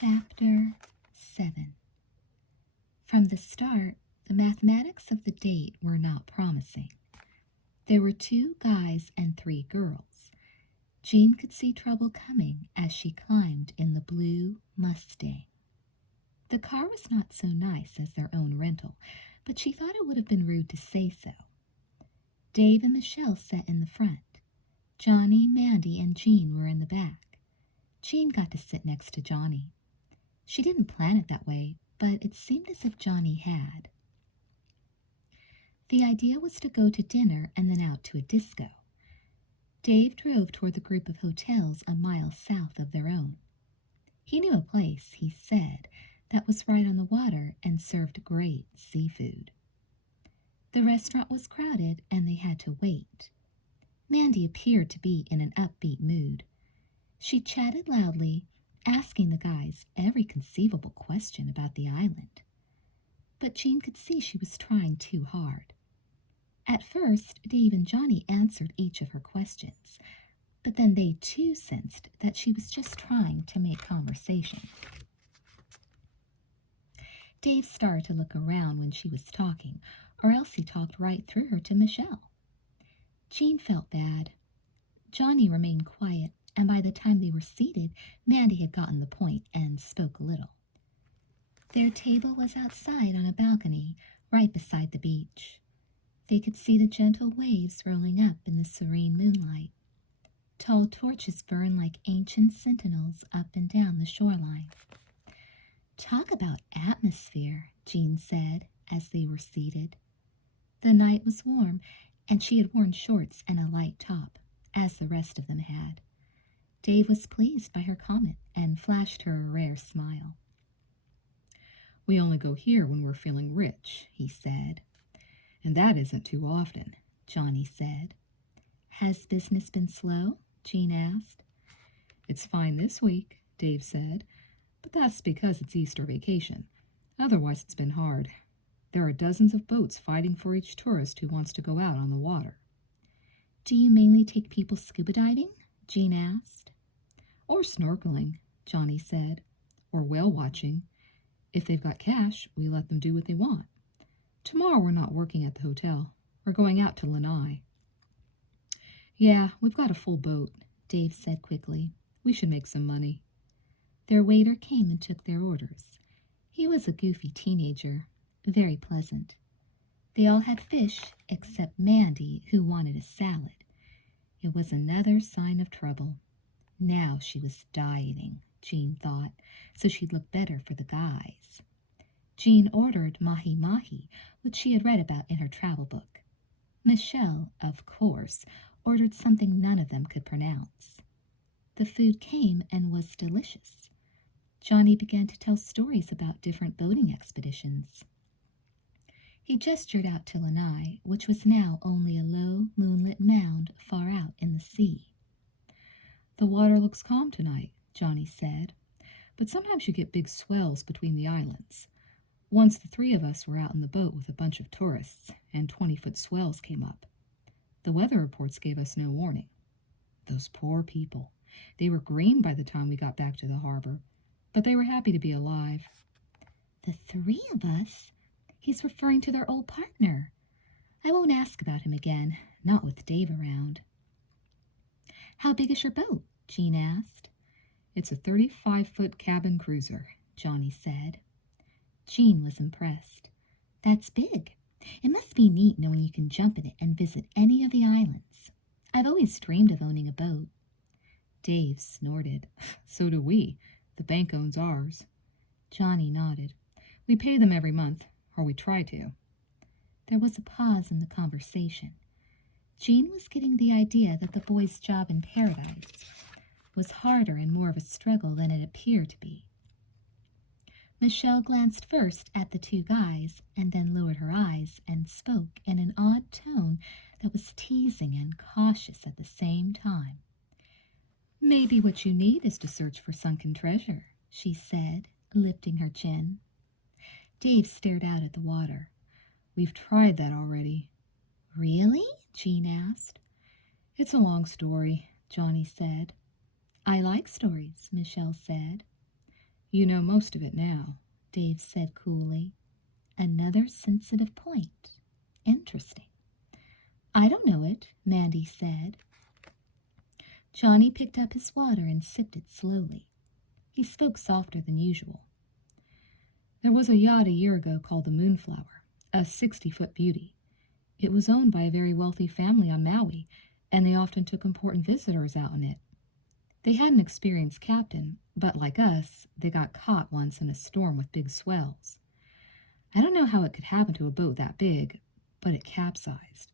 Chapter 7. From the start, the mathematics of the date were not promising. There were 2 guys and 3 girls. Jean could see trouble coming as she climbed in the blue Mustang. The car was not so nice as their own rental, but she thought it would have been rude to say so. Dave and Michelle sat in the front. Johnny, Mandy, and Jean were in the back. Jean got to sit next to Johnny. She didn't plan it that way, but it seemed as if Johnny had. The idea was to go to dinner and then out to a disco. Dave drove toward the group of hotels a mile south of their own. He knew a place, he said, that was right on the water and served great seafood. The restaurant was crowded and they had to wait. Mandy appeared to be in an upbeat mood. She chatted loudly, asking the guys every conceivable question about the island. But Jean could see she was trying too hard. At first, Dave and Johnny answered each of her questions, but then they too sensed that she was just trying to make conversation. Dave started to look around when she was talking, or else he talked right through her to Michelle. Jean felt bad. Johnny remained quiet, and by the time they were seated, Mandy had gotten the point and spoke little. Their table was outside on a balcony, right beside the beach. They could see the gentle waves rolling up in the serene moonlight. Tall torches burned like ancient sentinels up and down the shoreline. "Talk about atmosphere," Jean said as they were seated. The night was warm, and she had worn shorts and a light top, as the rest of them had. Dave was pleased by her comment and flashed her a rare smile. "We only go here when we're feeling rich," he said. "And that isn't too often," Johnny said. "Has business been slow?" Jean asked. "It's fine this week," Dave said, "but that's because it's Easter vacation. Otherwise it's been hard. There are dozens of boats fighting for each tourist who wants to go out on the water." "Do you mainly take people scuba diving?" Jean asked. "Or snorkeling," Johnny said, "or whale watching. If they've got cash, we let them do what they want. Tomorrow we're not working at the hotel. We're going out to Lanai." "Yeah, we've got a full boat," Dave said quickly. "We should make some money." Their waiter came and took their orders. He was a goofy teenager, very pleasant. They all had fish except Mandy, who wanted a salad. It was another sign of trouble. Now she was dieting, Jean thought, so she'd look better for the guys. Jean ordered mahi-mahi, which she had read about in her travel book. Michelle, of course, ordered something none of them could pronounce. The food came and was delicious. Johnny began to tell stories about different boating expeditions. He gestured out to Lanai, which was now only a low, moonlit mound far out in the sea. "The water looks calm tonight," Johnny said, "but sometimes you get big swells between the islands. Once the 3 of us were out in the boat with a bunch of tourists, and 20-foot swells came up. The weather reports gave us no warning. Those poor people. They were green by the time we got back to the harbor, but they were happy to be alive." "The 3 of us?" He's referring to their old partner. I won't ask about him again, not with Dave around. "How big is your boat?" Jean asked. "It's a 35-foot cabin cruiser," Johnny said. Jean was impressed. "That's big. It must be neat knowing you can jump in it and visit any of the islands. I've always dreamed of owning a boat." Dave snorted. "So do we. The bank owns ours." Johnny nodded. "We pay them every month, or we try to." There was a pause in the conversation. Jean was getting the idea that the boy's job in paradise was harder and more of a struggle than it appeared to be. Michelle glanced first at the 2 guys and then lowered her eyes and spoke in an odd tone that was teasing and cautious at the same time. "Maybe what you need is to search for sunken treasure," she said, lifting her chin. Dave stared out at the water. "We've tried that already." "Really?" Jean asked. "It's a long story," Johnny said. "I like stories," Michelle said. You know most of it now. Dave said coolly. Another sensitive point. Interesting. I don't know it, Mandy said. Johnny picked up his water and sipped it slowly. He spoke softer than usual. There was a yacht a year ago called the Moonflower, a 60-foot beauty. It was owned by a very wealthy family on Maui, and they often took important visitors out in it. They had an experienced captain, but like us, they got caught once in a storm with big swells. I don't know how it could happen to a boat that big, but it capsized.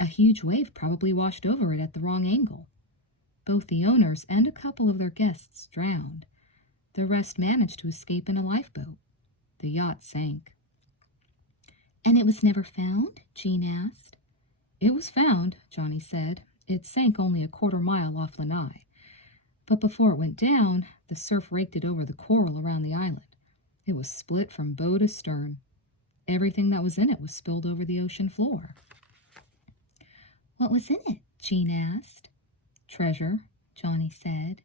A huge wave probably washed over it at the wrong angle. Both the owners and a couple of their guests drowned. The rest managed to escape in a lifeboat. The yacht sank. And it was never found? Jean asked. It was found, Johnny said. It sank only a quarter mile off Lanai. But before it went down, the surf raked it over the coral around the island. It was split from bow to stern. Everything that was in it was spilled over the ocean floor. What was in it? Jean asked. Treasure, Johnny said.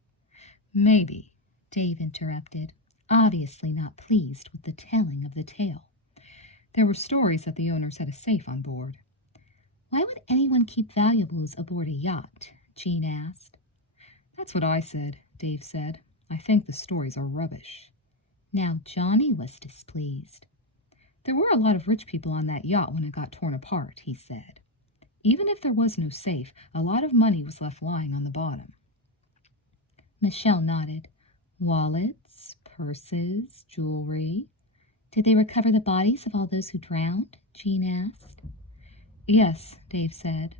Maybe, Dave interrupted, obviously not pleased with the telling of the tale. There were stories that the owners had a safe on board. Why would anyone keep valuables aboard a yacht? Jean asked. That's what I said, Dave said. I think the stories are rubbish. Now Johnny was displeased. There were a lot of rich people on that yacht when it got torn apart, he said. Even if there was no safe, a lot of money was left lying on the bottom. Michelle nodded. Wallets, purses, jewelry. Did they recover the bodies of all those who drowned? Jean asked. Yes, Dave said.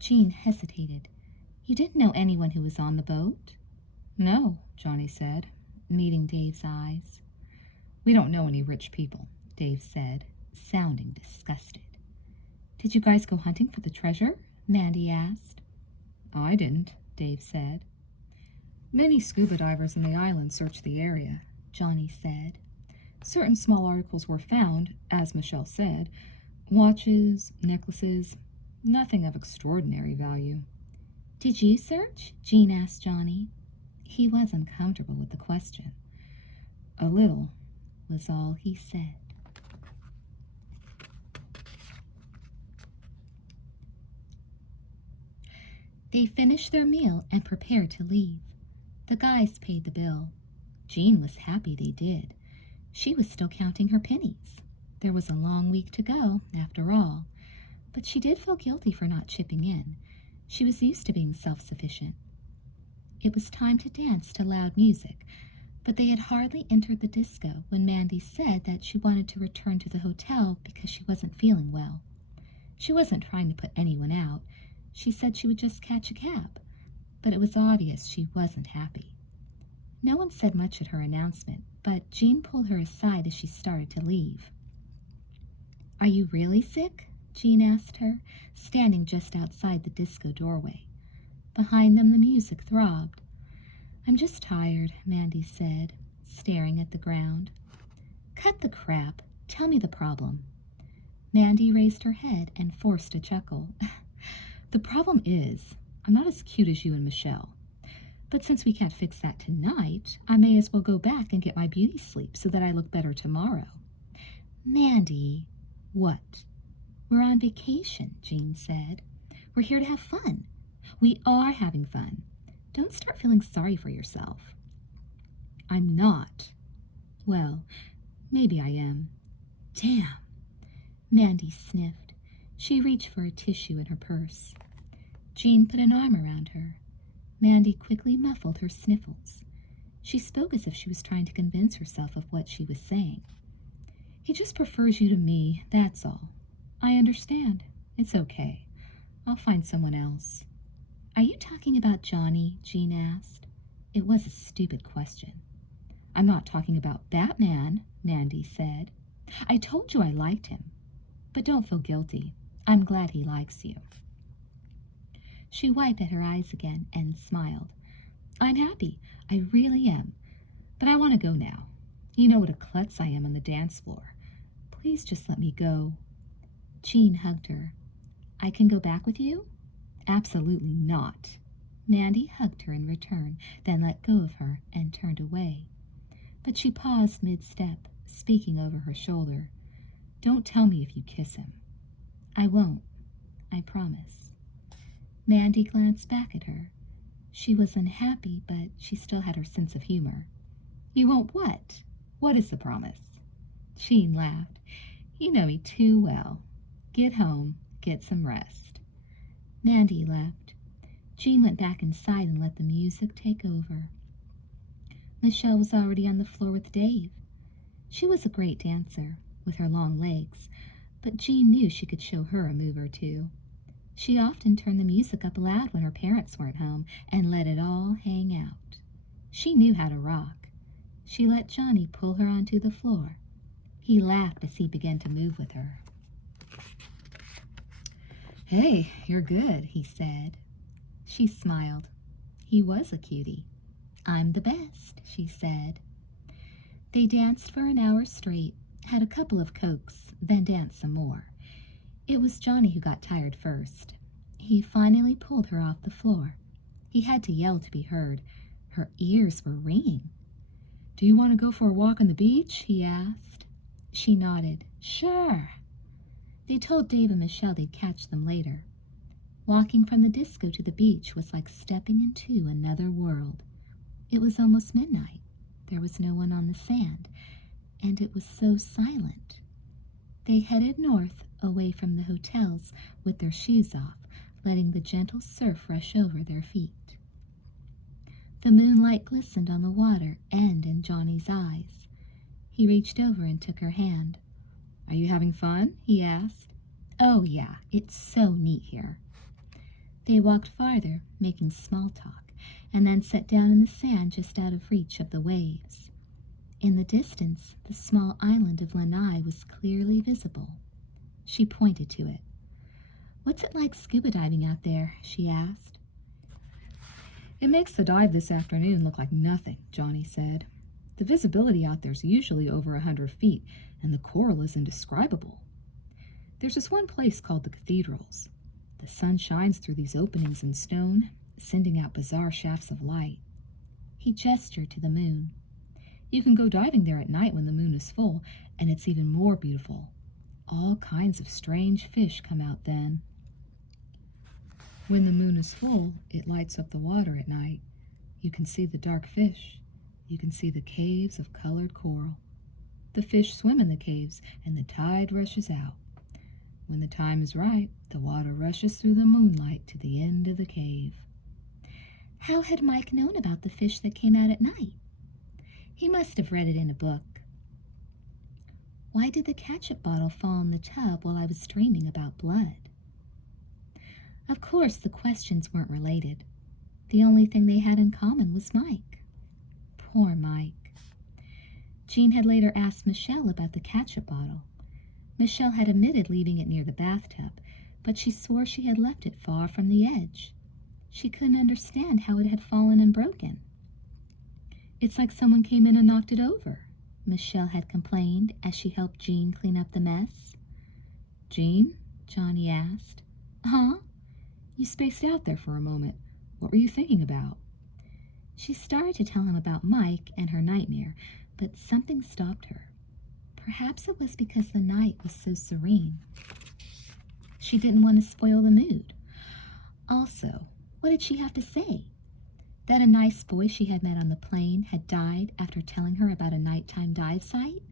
Jean hesitated. You didn't know anyone who was on the boat? No, Johnny said, meeting Dave's eyes. We don't know any rich people, Dave said, sounding disgusted. Did you guys go hunting for the treasure? Mandy asked. I didn't, Dave said. Many scuba divers in the island searched the area, Johnny said. Certain small articles were found, as Michelle said. Watches, necklaces, nothing of extraordinary value. Did you search? Jean asked Johnny. He was uncomfortable with the question. A little, was all he said. They finished their meal and prepared to leave. The guys paid the bill. Jean was happy they did. She was still counting her pennies. There was a long week to go, after all. But she did feel guilty for not chipping in. She was used to being self-sufficient. It was time to dance to loud music, but they had hardly entered the disco when Mandy said that she wanted to return to the hotel because she wasn't feeling well. She wasn't trying to put anyone out. She said she would just catch a cab, but it was obvious she wasn't happy. No one said much at her announcement, but Jean pulled her aside as she started to leave. Are you really sick? Jean asked her, standing just outside the disco doorway. Behind them the music throbbed. I'm just tired, Mandy said, staring at the ground. Cut the crap. Tell me the problem. Mandy raised her head and forced a chuckle. The problem is, I'm not as cute as you and Michelle. But since we can't fix that tonight, I may as well go back and get my beauty sleep so that I look better tomorrow. Mandy. What? We're on vacation, Jean said. We're here to have fun. We are having fun. Don't start feeling sorry for yourself. I'm not. Well, maybe I am. Damn. Mandy sniffed. She reached for a tissue in her purse. Jean put an arm around her. Mandy quickly muffled her sniffles. She spoke as if she was trying to convince herself of what she was saying. He just prefers you to me, that's all. I understand. It's okay. I'll find someone else. Are you talking about Johnny? Jean asked. It was a stupid question. I'm not talking about that man, Mandy said. I told you I liked him. But don't feel guilty. I'm glad he likes you. She wiped at her eyes again and smiled. I'm happy. I really am. But I want to go now. You know what a klutz I am on the dance floor. Please just let me go. Jean hugged her. I can go back with you? Absolutely not. Mandy hugged her in return, then let go of her and turned away. But she paused mid-step, speaking over her shoulder. Don't tell me if you kiss him. I won't. I promise. Mandy glanced back at her. She was unhappy, but she still had her sense of humor. You won't what? What is the promise? Jean laughed. You know me too well. Get home, get some rest. Mandy left. Jean went back inside and let the music take over. Michelle was already on the floor with Dave. She was a great dancer, with her long legs, but Jean knew she could show her a move or two. She often turned the music up loud when her parents weren't home and let it all hang out. She knew how to rock. She let Johnny pull her onto the floor. He laughed as he began to move with her. Hey, you're good, he said. She smiled. He was a cutie. I'm the best, she said. They danced for an hour straight, had a couple of cokes, then danced some more. It was Johnny who got tired first. He finally pulled her off the floor. He had to yell to be heard. Her ears were ringing. Do you want to go for a walk on the beach? He asked. She nodded. Sure. They told Dave and Michelle they'd catch them later. Walking from the disco to the beach was like stepping into another world. It was almost midnight. There was no one on the sand, and it was so silent. They headed north, away from the hotels, with their shoes off, letting the gentle surf rush over their feet. The moonlight glistened on the water and in Johnny's eyes. He reached over and took her hand. Are you having fun? He asked. Oh, yeah, it's so neat here. They walked farther, making small talk, and then sat down in the sand just out of reach of the waves. In the distance, the small island of Lanai was clearly visible. She pointed to it. What's it like scuba diving out there? She asked. It makes the dive this afternoon look like nothing, Johnny said. The visibility out there's usually over 100 feet, and the coral is indescribable. There's this one place called the cathedrals. The sun shines through these openings in stone, sending out bizarre shafts of light. He gestured to the moon. You can go diving there at night when the moon is full, and it's even more beautiful. All kinds of strange fish come out then. When the moon is full, it lights up the water at night. You can see the dark fish. You can see the caves of colored coral. The fish swim in the caves, and the tide rushes out. When the time is right, the water rushes through the moonlight to the end of the cave. How had Mike known about the fish that came out at night? He must have read it in a book. Why did the ketchup bottle fall in the tub while I was dreaming about blood? Of course, the questions weren't related. The only thing they had in common was Mike. Poor Mike. Jean had later asked Michelle about the ketchup bottle. Michelle had admitted leaving it near the bathtub, but she swore she had left it far from the edge. She couldn't understand how it had fallen and broken. It's like someone came in and knocked it over, Michelle had complained as she helped Jean clean up the mess. Jean? Johnny asked. Huh? You spaced out there for a moment. What were you thinking about? She started to tell him about Mike and her nightmare, but something stopped her. Perhaps it was because the night was so serene. She didn't want to spoil the mood. Also, what did she have to say? That a nice boy she had met on the plane had died after telling her about a nighttime dive site?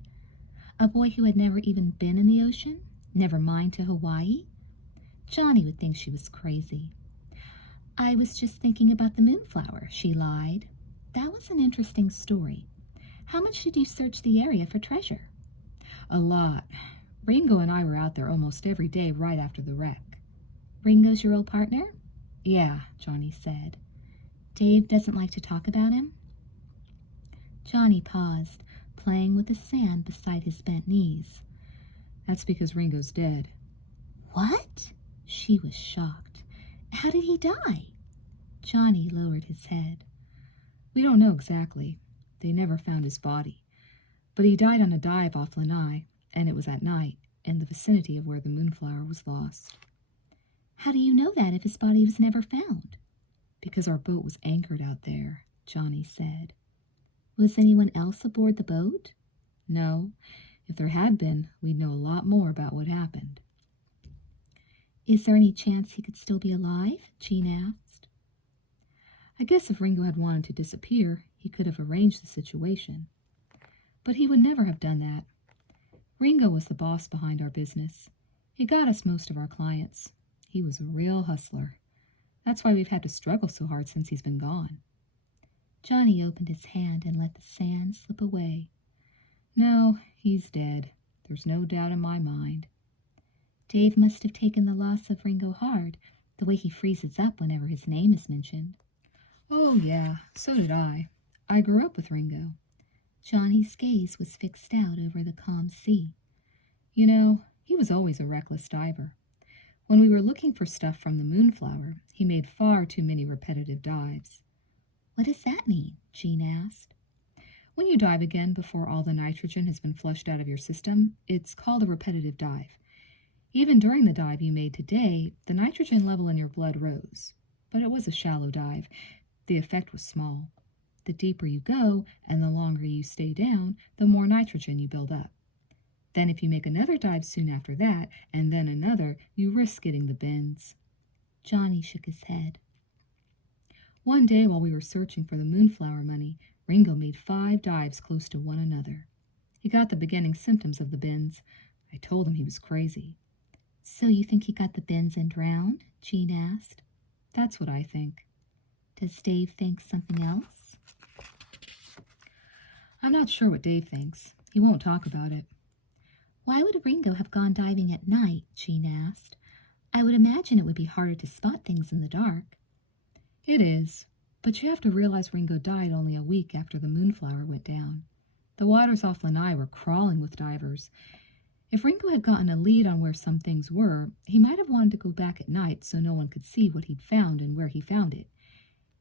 A boy who had never even been in the ocean, never mind to Hawaii? Johnny would think she was crazy. I was just thinking about the Moonflower, she lied. That was an interesting story. How much did you search the area for treasure? A lot. Ringo and I were out there almost every day right after the wreck. Ringo's your old partner? Yeah, Johnny said. Dave doesn't like to talk about him? Johnny paused, playing with the sand beside his bent knees. That's because Ringo's dead. What? She was shocked. How did he die? Johnny lowered his head. We don't know exactly. They never found his body. But he died on a dive off Lanai, and it was at night, in the vicinity of where the Moonflower was lost. How do you know that if his body was never found? Because our boat was anchored out there, Johnny said. Was anyone else aboard the boat? No, if there had been, we'd know a lot more about what happened. Is there any chance he could still be alive? Jean asked. I guess if Ringo had wanted to disappear, he could have arranged the situation. But he would never have done that. Ringo was the boss behind our business. He got us most of our clients. He was a real hustler. That's why we've had to struggle so hard since he's been gone. Johnny opened his hand and let the sand slip away. No, he's dead. There's no doubt in my mind. Dave must have taken the loss of Ringo hard, the way he freezes up whenever his name is mentioned. Oh, yeah, so did I. I grew up with Ringo. Johnny's gaze was fixed out over the calm sea. You know, he was always a reckless diver. When we were looking for stuff from the Moonflower, he made far too many repetitive dives. What does that mean? Jean asked. When you dive again before all the nitrogen has been flushed out of your system, it's called a repetitive dive. Even during the dive you made today, the nitrogen level in your blood rose. But it was a shallow dive. The effect was small. The deeper you go and the longer you stay down, the more nitrogen you build up. Then if you make another dive soon after that, and then another, you risk getting the bends. Johnny shook his head. One day while we were searching for the Moonflower money, Ringo made 5 dives close to one another. He got the beginning symptoms of the bends. I told him he was crazy. So you think he got the bends and drowned? Jean asked. That's what I think. Does Dave think something else? I'm not sure what Dave thinks. He won't talk about it. Why would Ringo have gone diving at night? Jean asked. I would imagine it would be harder to spot things in the dark. It is, but you have to realize Ringo died only a week after the Moonflower went down. The waters off Lanai were crawling with divers. If Ringo had gotten a lead on where some things were, he might have wanted to go back at night so no one could see what he'd found and where he found it.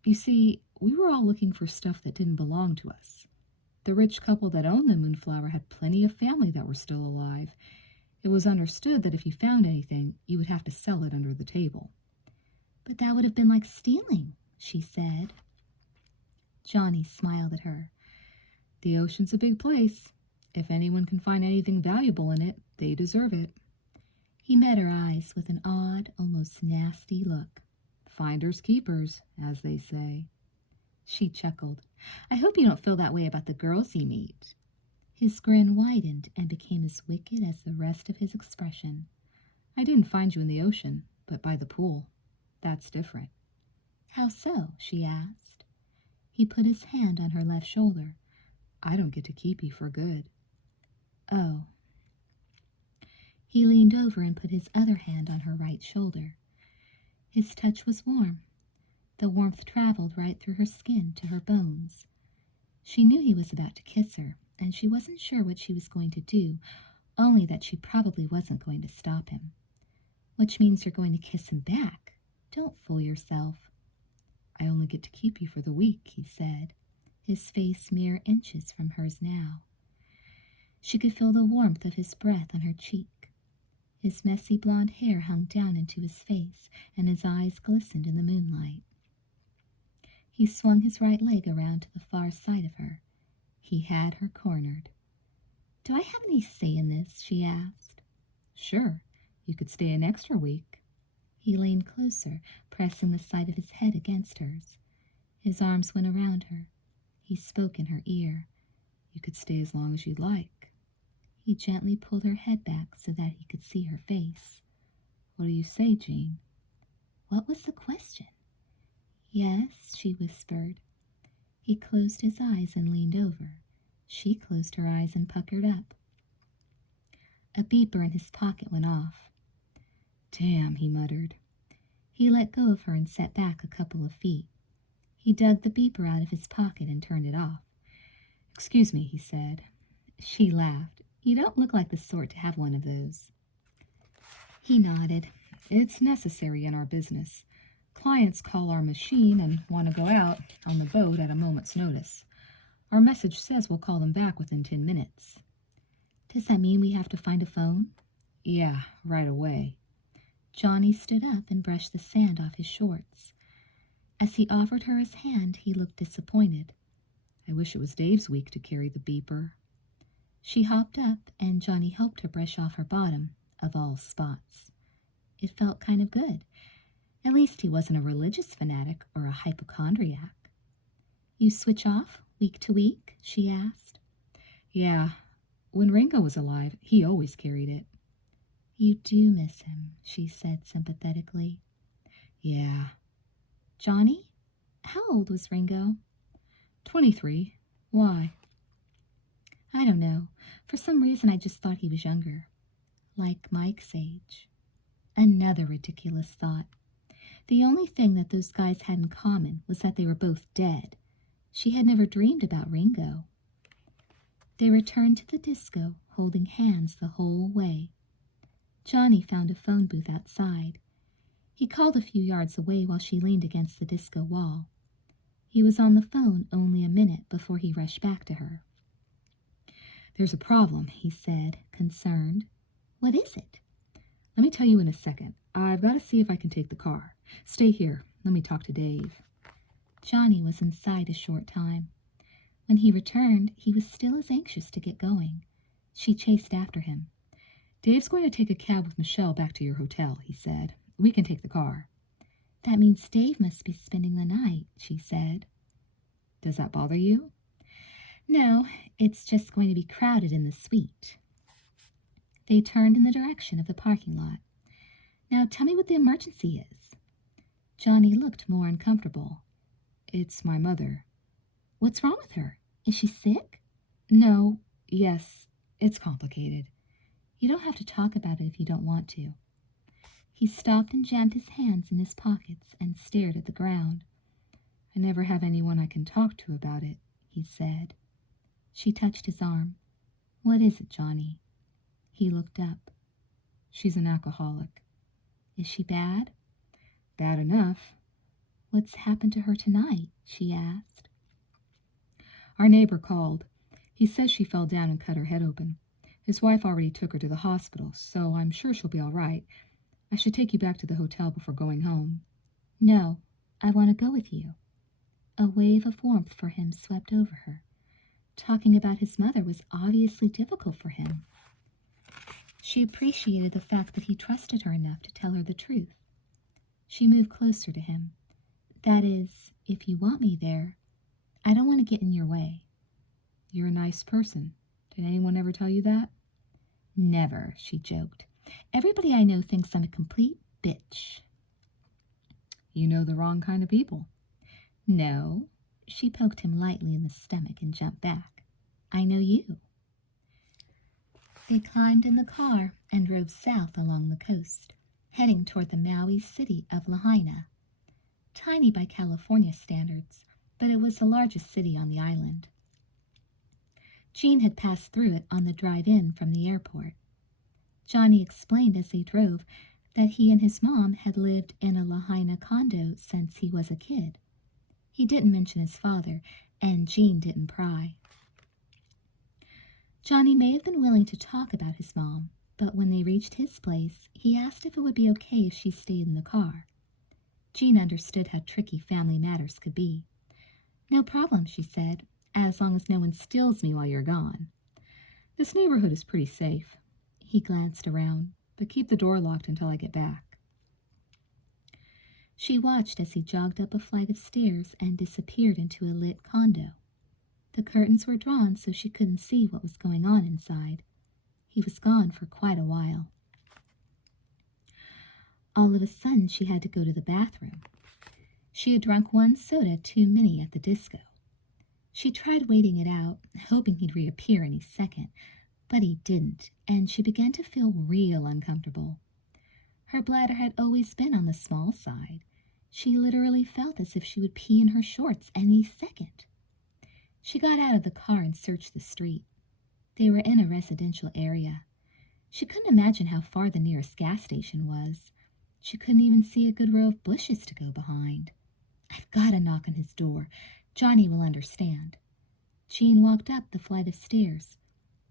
You see, we were all looking for stuff that didn't belong to us. The rich couple that owned the Moonflower had plenty of family that were still alive. It was understood that if you found anything, you would have to sell it under the table. But that would have been like stealing, she said. Johnny smiled at her. The ocean's a big place. If anyone can find anything valuable in it, they deserve it. He met her eyes with an odd, almost nasty look. Finders keepers, as they say. She chuckled. I hope you don't feel that way about the girls you meet. His grin widened and became as wicked as the rest of his expression. I didn't find you in the ocean, but by the pool. That's different. How so? She asked. He put his hand on her left shoulder. I don't get to keep you for good. Oh. He leaned over and put his other hand on her right shoulder. His touch was warm. The warmth traveled right through her skin to her bones. She knew he was about to kiss her, and she wasn't sure what she was going to do, only that she probably wasn't going to stop him. Which means you're going to kiss him back. Don't fool yourself. I only get to keep you for the week, he said, his face mere inches from hers now. She could feel the warmth of his breath on her cheek. His messy blonde hair hung down into his face, and his eyes glistened in the moonlight. He swung his right leg around to the far side of her. He had her cornered. Do I have any say in this? She asked. Sure, you could stay an extra week. He leaned closer, pressing the side of his head against hers. His arms went around her. He spoke in her ear. You could stay as long as you'd like. He gently pulled her head back so that he could see her face. What do you say, Jean? What was the question? Yes, she whispered. He closed his eyes and leaned over. She closed her eyes and puckered up. A beeper in his pocket went off. Damn, he muttered. He let go of her and sat back a couple of feet. He dug the beeper out of his pocket and turned it off. Excuse me, he said. She laughed. You don't look like the sort to have one of those. He nodded. It's necessary in our business. Clients call our machine and want to go out on the boat at a moment's notice. Our message says we'll call them back within 10 minutes. Does that mean we have to find a phone? Yeah, right away. Johnny stood up and brushed the sand off his shorts. As he offered her his hand, he looked disappointed. I wish it was Dave's week to carry the beeper. She hopped up, and Johnny helped her brush off her bottom, of all spots. It felt kind of good. At least he wasn't a religious fanatic or a hypochondriac. You switch off week to week? She asked. Yeah, when Ringo was alive, he always carried it. You do miss him, she said sympathetically. Yeah. Johnny? How old was Ringo? 23. Why? I don't know. For some reason I just thought he was younger. Like Mike's age. Another ridiculous thought. The only thing that those guys had in common was that they were both dead. She had never dreamed about Ringo. They returned to the disco, holding hands the whole way. Johnny found a phone booth outside. He called a few yards away while she leaned against the disco wall. He was on the phone only a minute before he rushed back to her. There's a problem, he said, concerned. What is it? Let me tell you in a second. I've got to see if I can take the car. Stay here. Let me talk to Dave. Johnny was inside a short time. When he returned, he was still as anxious to get going. She chased after him. Dave's going to take a cab with Michelle back to your hotel, he said. We can take the car. That means Dave must be spending the night, she said. Does that bother you? No, it's just going to be crowded in the suite. They turned in the direction of the parking lot. Now tell me what the emergency is. Johnny looked more uncomfortable. It's my mother. What's wrong with her? Is she sick? No, yes, it's complicated. You don't have to talk about it if you don't want to. He stopped and jammed his hands in his pockets and stared at the ground. I never have anyone I can talk to about it, he said. She touched his arm. What is it, Johnny? He looked up. She's an alcoholic. Is she bad? Bad enough. What's happened to her tonight? She asked. Our neighbor called. He says she fell down and cut her head open. His wife already took her to the hospital, so I'm sure she'll be all right. I should take you back to the hotel before going home. No, I want to go with you. A wave of warmth for him swept over her. Talking about his mother was obviously difficult for him. She appreciated the fact that he trusted her enough to tell her the truth. She moved closer to him. That is, if you want me there, I don't want to get in your way. You're a nice person. Did anyone ever tell you that? Never, she joked. Everybody I know thinks I'm a complete bitch. You know the wrong kind of people. No. She poked him lightly in the stomach and jumped back. I know you. They climbed in the car and drove south along the coast, heading toward the Maui city of Lahaina. Tiny by California standards, but it was the largest city on the island. Jean had passed through it on the drive-in from the airport. Johnny explained as they drove that he and his mom had lived in a Lahaina condo since he was a kid. He didn't mention his father, and Jean didn't pry. Johnny may have been willing to talk about his mom, but when they reached his place, he asked if it would be okay if she stayed in the car. Jean understood how tricky family matters could be. No problem, she said, as long as no one steals me while you're gone. This neighborhood is pretty safe. He glanced around, but keep the door locked until I get back. She watched as he jogged up a flight of stairs and disappeared into a lit condo. The curtains were drawn so she couldn't see what was going on inside. He was gone for quite a while. All of a sudden, she had to go to the bathroom. She had drunk one soda too many at the disco. She tried waiting it out, hoping he'd reappear any second, but he didn't, and she began to feel real uncomfortable. Her bladder had always been on the small side. She literally felt as if she would pee in her shorts any second. She got out of the car and searched the street. They were in a residential area. She couldn't imagine how far the nearest gas station was. She couldn't even see a good row of bushes to go behind. I've got to knock on his door. Johnny will understand. Jean walked up the flight of stairs.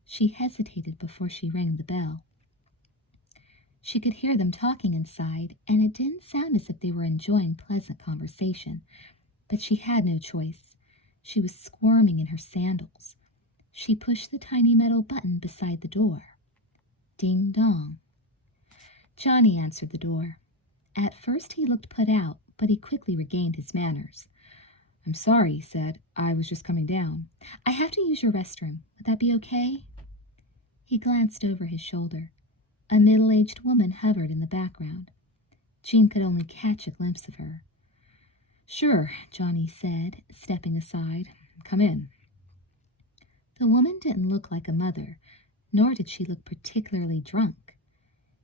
She hesitated before she rang the bell. She could hear them talking inside, and it didn't sound as if they were enjoying pleasant conversation. But she had no choice. She was squirming in her sandals. She pushed the tiny metal button beside the door. Ding dong. Johnny answered the door. At first he looked put out, but he quickly regained his manners. I'm sorry, he said. I was just coming down. I have to use your restroom. Would that be okay? He glanced over his shoulder. A middle-aged woman hovered in the background. Jean could only catch a glimpse of her. Sure, Johnny said, stepping aside. Come in. The woman didn't look like a mother, nor did she look particularly drunk.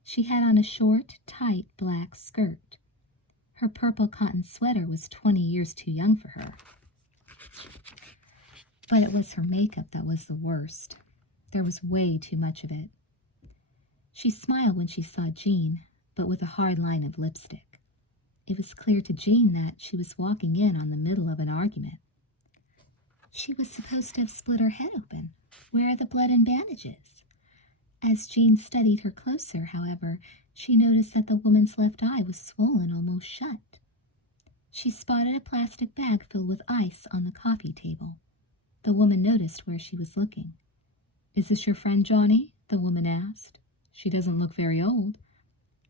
She had on a short, tight black skirt. Her purple cotton sweater was 20 years too young for her. But it was her makeup that was the worst. There was way too much of it. She smiled when she saw Jean, but with a hard line of lipstick. It was clear to Jean that she was walking in on the middle of an argument. She was supposed to have split her head open. Where are the blood and bandages? As Jean studied her closer, however, she noticed that the woman's left eye was swollen almost shut. She spotted a plastic bag filled with ice on the coffee table. The woman noticed where she was looking. Is this your friend, Johnny? The woman asked. She doesn't look very old.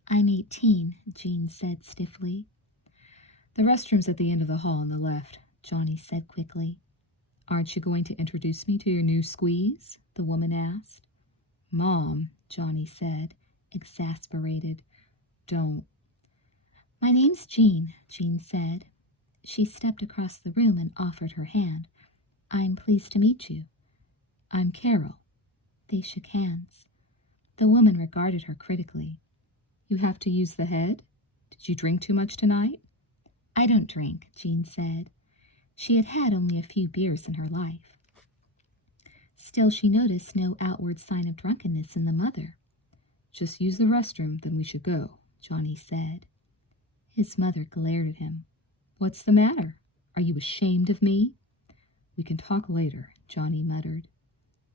I'm 18, Jean said stiffly. The restroom's at the end of the hall on the left, Johnny said quickly. Aren't you going to introduce me to your new squeeze? The woman asked. Mom, Johnny said, exasperated. Don't. My name's Jean, Jean said. She stepped across the room and offered her hand. I'm pleased to meet you. I'm Carol. They shook hands. The woman regarded her critically. You have to use the head? Did you drink too much tonight? I don't drink, Jean said. She had had only a few beers in her life. Still, she noticed no outward sign of drunkenness in the mother. Just use the restroom, then we should go, Johnny said. His mother glared at him. What's the matter? Are you ashamed of me? We can talk later, Johnny muttered.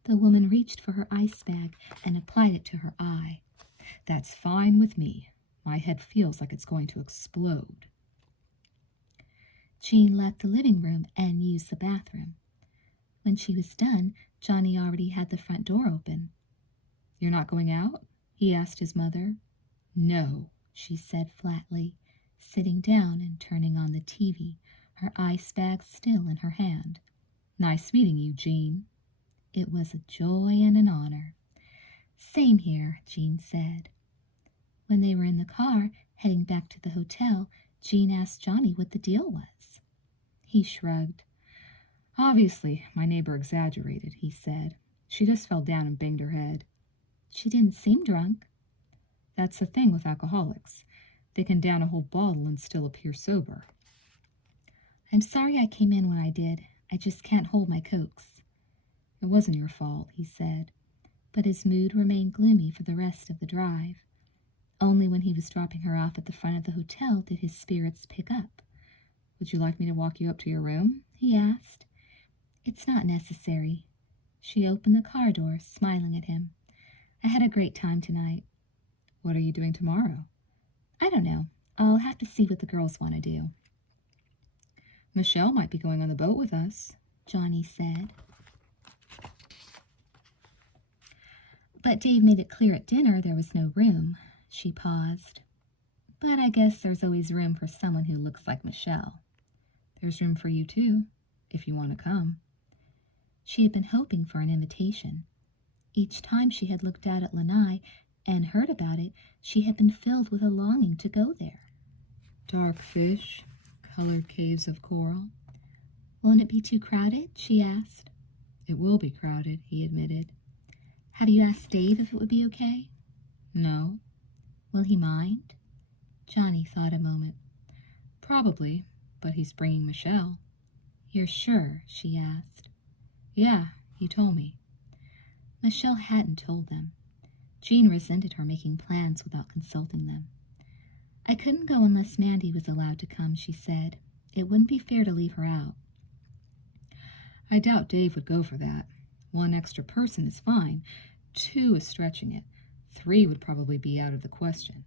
The woman reached for her ice bag and applied it to her eye. That's fine with me. My head feels like it's going to explode. Jean left the living room and used the bathroom. When she was done, Johnny already had the front door open. You're not going out? He asked his mother. No, she said flatly, sitting down and turning on the TV, her ice bag still in her hand. Nice meeting you, Jean. It was a joy and an honor. Same here, Jean said. When they were in the car, heading back to the hotel, Jean asked Johnny what the deal was. He shrugged. Obviously, my neighbor exaggerated, he said. She just fell down and banged her head. She didn't seem drunk. That's the thing with alcoholics. They can down a whole bottle and still appear sober. I'm sorry I came in when I did. I just can't hold my cokes. It wasn't your fault, he said. But his mood remained gloomy for the rest of the drive. Only when he was dropping her off at the front of the hotel did his spirits pick up. Would you like me to walk you up to your room? He asked. It's not necessary. She opened the car door, smiling at him. I had a great time tonight. What are you doing tomorrow? I don't know. I'll have to see what the girls want to do. Michelle might be going on the boat with us, Johnny said. But Dave made it clear at dinner there was no room. She paused. But I guess there's always room for someone who looks like Michelle. There's room for you too, if you want to come. She had been hoping for an invitation. Each time she had looked out at Lanai and heard about it, she had been filled with a longing to go there. Dark fish, colored caves of coral. Won't it be too crowded? She asked. It will be crowded, he admitted. Have you asked Dave if it would be okay? No. Will he mind? Johnny thought a moment. Probably, but he's bringing Michelle. You're sure? She asked. Yeah, he told me. Michelle hadn't told them. Jean resented her making plans without consulting them. I couldn't go unless Mandy was allowed to come, she said. It wouldn't be fair to leave her out. I doubt Dave would go for that. 1 extra person is fine. 2 is stretching it. 3 would probably be out of the question.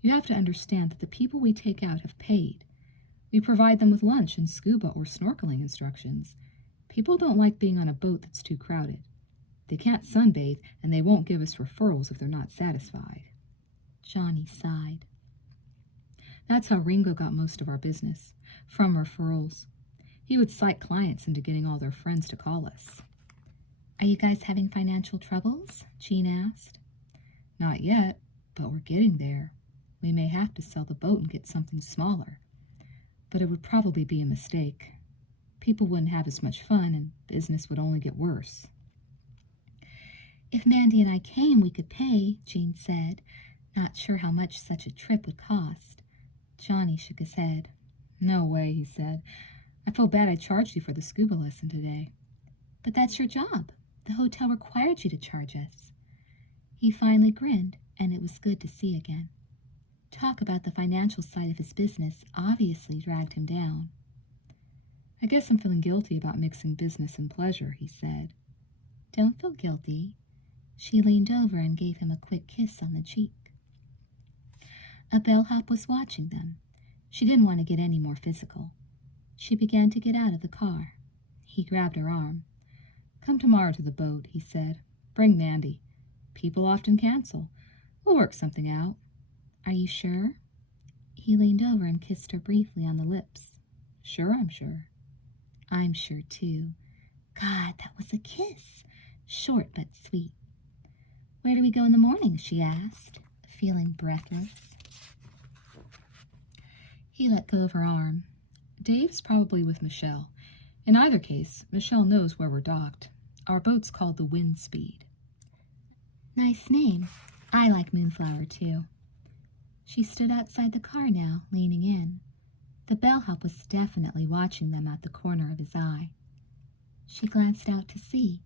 You have to understand that the people we take out have paid. We provide them with lunch and scuba or snorkeling instructions. People don't like being on a boat that's too crowded. They can't sunbathe, and they won't give us referrals if they're not satisfied. Johnny sighed. That's how Ringo got most of our business, from referrals. He would psych clients into getting all their friends to call us. Are you guys having financial troubles? Jean asked. Not yet, but we're getting there. We may have to sell the boat and get something smaller. But it would probably be a mistake. People wouldn't have as much fun, and business would only get worse. If Mandy and I came, we could pay, Jean said, not sure how much such a trip would cost. Johnny shook his head. No way, he said. I feel bad I charged you for the scuba lesson today. But that's your job. The hotel required you to charge us. He finally grinned, and it was good to see again. Talk about the financial side of his business obviously dragged him down. I guess I'm feeling guilty about mixing business and pleasure, he said. Don't feel guilty. She leaned over and gave him a quick kiss on the cheek. A bellhop was watching them. She didn't want to get any more physical. She began to get out of the car. He grabbed her arm. Come tomorrow to the boat, he said. Bring Mandy. People often cancel. We'll work something out. Are you sure? He leaned over and kissed her briefly on the lips. Sure, I'm sure. I'm sure, too. God, that was a kiss. Short but sweet. Where do we go in the morning? She asked, feeling breathless. He let go of her arm. Dave's probably with Michelle. In either case, Michelle knows where we're docked. Our boat's called the Wind Speed. Nice name. I like Moonflower, too. She stood outside the car now, leaning in. The bellhop was definitely watching them out the corner of his eye. She glanced out to sea.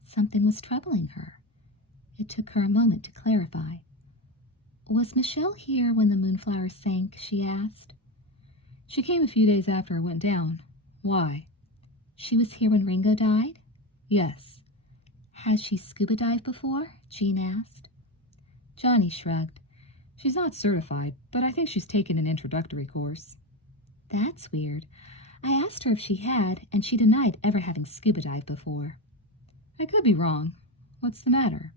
Something was troubling her. It took her a moment to clarify. Was Michelle here when the Moonflower sank? She asked. She came a few days after it went down. Why? She was here when Ringo died? Yes. Has she scuba dived before? Jean asked. Johnny shrugged. She's not certified, but I think she's taken an introductory course. That's weird. I asked her if she had, and she denied ever having scuba dived before. I could be wrong. What's the matter?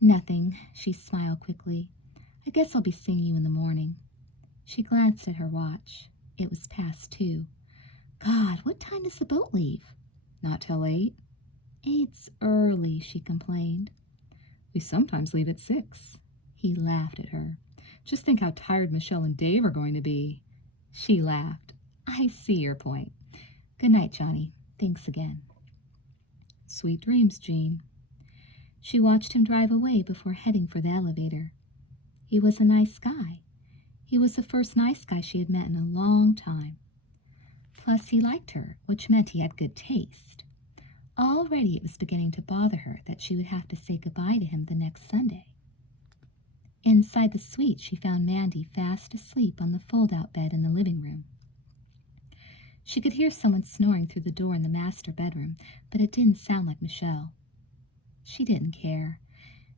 Nothing, she smiled quickly. I guess I'll be seeing you in the morning. She glanced at her watch. It was past 2. God, what time does the boat leave? Not till 8. 8's early, she complained. We sometimes leave at 6. He laughed at her. Just think how tired Michelle and Dave are going to be. She laughed. I see your point. Good night, Johnny. Thanks again. Sweet dreams, Jean. She watched him drive away before heading for the elevator. He was a nice guy. He was the first nice guy she had met in a long time. Plus, he liked her, which meant he had good taste. Already it was beginning to bother her that she would have to say goodbye to him the next Sunday. Inside the suite, she found Mandy fast asleep on the fold-out bed in the living room. She could hear someone snoring through the door in the master bedroom, but it didn't sound like Michelle. She didn't care.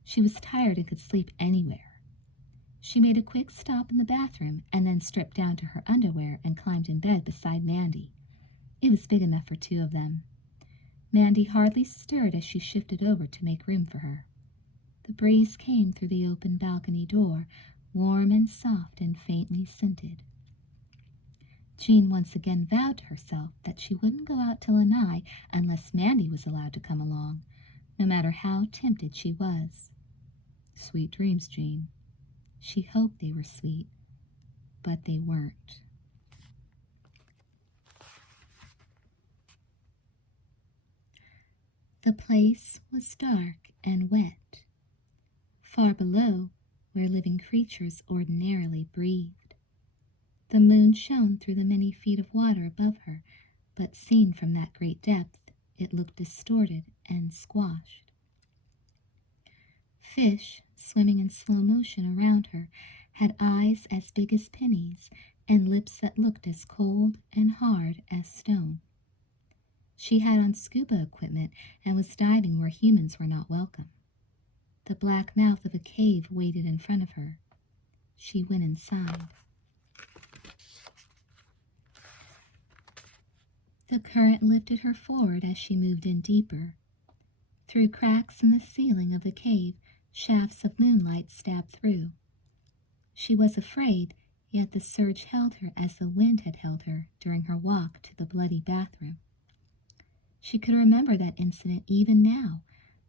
She was tired and could sleep anywhere. She made a quick stop in the bathroom and then stripped down to her underwear and climbed in bed beside Mandy. It was big enough for 2 of them. Mandy hardly stirred as she shifted over to make room for her. The breeze came through the open balcony door, warm and soft and faintly scented. Jean once again vowed to herself that she wouldn't go out to Lanai unless Mandy was allowed to come along, no matter how tempted she was. Sweet dreams, Jean. She hoped they were sweet, but they weren't. The place was dark and wet. Far below, where living creatures ordinarily breathed. The moon shone through the many feet of water above her, but seen from that great depth, it looked distorted and squashed. Fish, swimming in slow motion around her, had eyes as big as pennies and lips that looked as cold and hard as stone. She had on scuba equipment and was diving where humans were not welcome. The black mouth of a cave waited in front of her. She went inside. The current lifted her forward as she moved in deeper. Through cracks in the ceiling of the cave, shafts of moonlight stabbed through. She was afraid, yet the surge held her as the wind had held her during her walk to the bloody bathroom. She could remember that incident even now,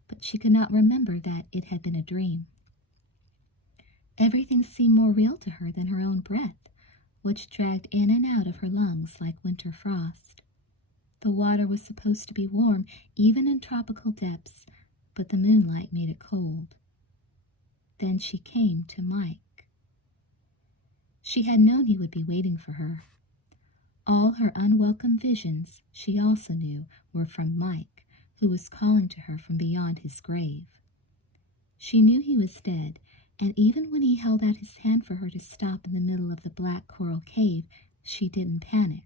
but she could not remember that it had been a dream. Everything seemed more real to her than her own breath, which dragged in and out of her lungs like winter frost. The water was supposed to be warm even in tropical depths, but the moonlight made it cold. Then she came to Mike. She had known he would be waiting for her. All her unwelcome visions, she also knew, were from Mike, who was calling to her from beyond his grave. She knew he was dead, and even when he held out his hand for her to stop in the middle of the black coral cave, she didn't panic.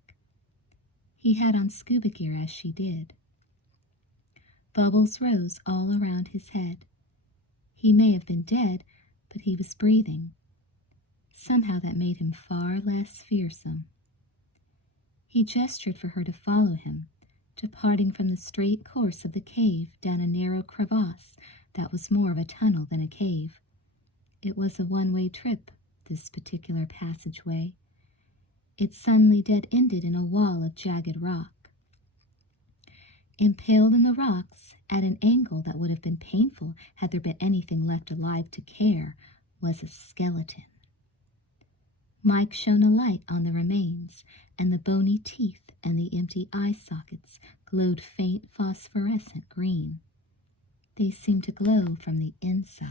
He had on scuba gear as she did. Bubbles rose all around his head. He may have been dead, but he was breathing. Somehow that made him far less fearsome. He gestured for her to follow him, departing from the straight course of the cave down a narrow crevasse that was more of a tunnel than a cave. It was a one-way trip, this particular passageway. It suddenly dead-ended in a wall of jagged rock. Impaled in the rocks, at an angle that would have been painful had there been anything left alive to care, was a skeleton. Mike shone a light on the remains, and the bony teeth and the empty eye sockets glowed faint phosphorescent green. They seemed to glow from the inside.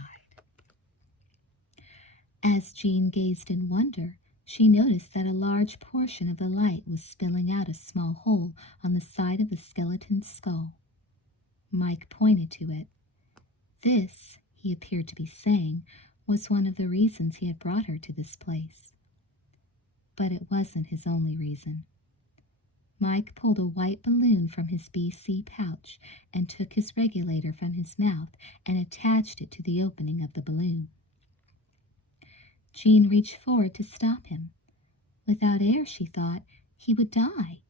As Jean gazed in wonder, she noticed that a large portion of the light was spilling out a small hole on the side of the skeleton's skull. Mike pointed to it. This, he appeared to be saying, was one of the reasons he had brought her to this place. But it wasn't his only reason. Mike pulled a white balloon from his BC pouch and took his regulator from his mouth and attached it to the opening of the balloon. Jean reached forward to stop him. Without air, she thought, he would die.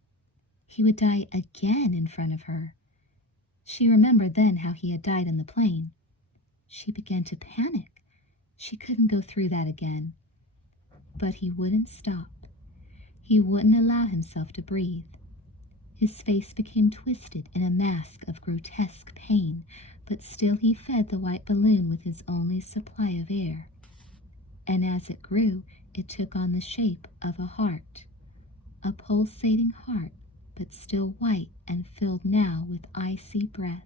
He would die again in front of her. She remembered then how he had died in the plane. She began to panic. She couldn't go through that again. But he wouldn't stop. He wouldn't allow himself to breathe. His face became twisted in a mask of grotesque pain, but still he fed the white balloon with his only supply of air. And as it grew, it took on the shape of a heart, a pulsating heart, but still white and filled now with icy breath.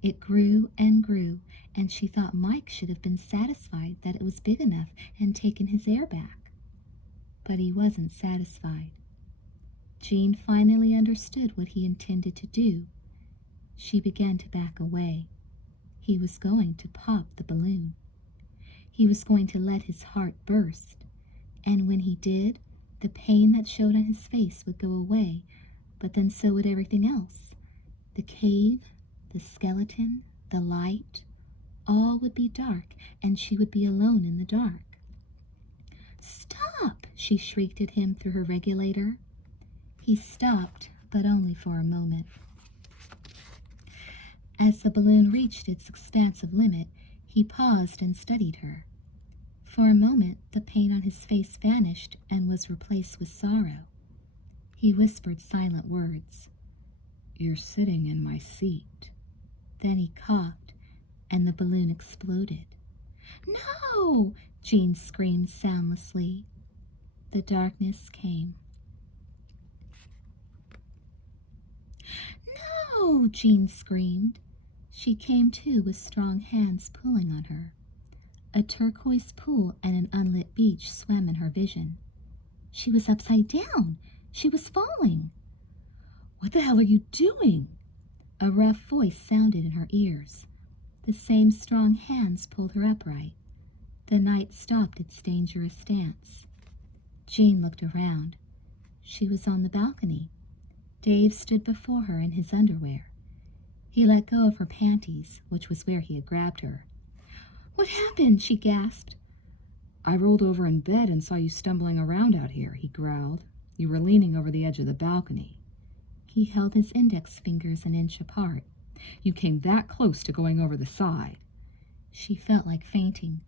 It grew and grew, and she thought Mike should have been satisfied that it was big enough and taken his air back. But he wasn't satisfied. Jean finally understood what he intended to do. She began to back away. He was going to pop the balloon. He was going to let his heart burst, and when he did, the pain that showed on his face would go away, but then so would everything else. The cave, the skeleton, the light, all would be dark, and she would be alone in the dark. "Stop!" she shrieked at him through her regulator. He stopped, but only for a moment. As the balloon reached its expansive limit, he paused and studied her. For a moment, the pain on his face vanished and was replaced with sorrow. He whispered silent words. "You're sitting in my seat." Then he coughed, and the balloon exploded. "No!" Jean screamed soundlessly. The darkness came. "No!" Jean screamed. She came to with strong hands pulling on her. A turquoise pool and an unlit beach swam in her vision. She was upside down. She was falling. "What the hell are you doing?" A rough voice sounded in her ears. The same strong hands pulled her upright. The night stopped its dangerous dance. Jean looked around. She was on the balcony. Dave stood before her in his underwear. He let go of her panties, which was where he had grabbed her. "What happened?" she gasped. "I rolled over in bed and saw you stumbling around out here," he growled. You were leaning over the edge of the balcony. He held his index fingers an inch apart. You came that close to going over the side. She felt like fainting.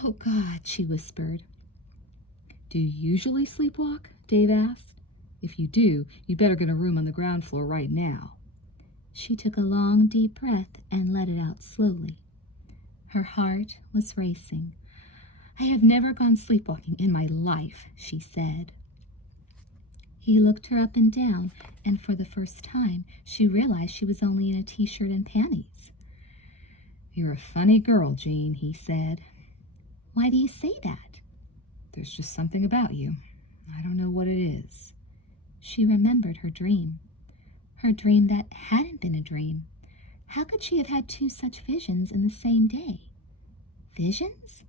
"Oh, God," she whispered. Do you usually sleepwalk? Dave asked. If you do, you better get a room on the ground floor right now. She took a long, deep breath and let it out slowly. Her heart was racing. "I have never gone sleepwalking in my life," she said. He looked her up and down, and for the first time, she realized she was only in a t-shirt and panties. You're a funny girl, Jean, he said. Why do you say that? There's just something about you. I don't know what it is. She remembered her dream that hadn't been a dream. How could she have had two such visions in the same day? Visions?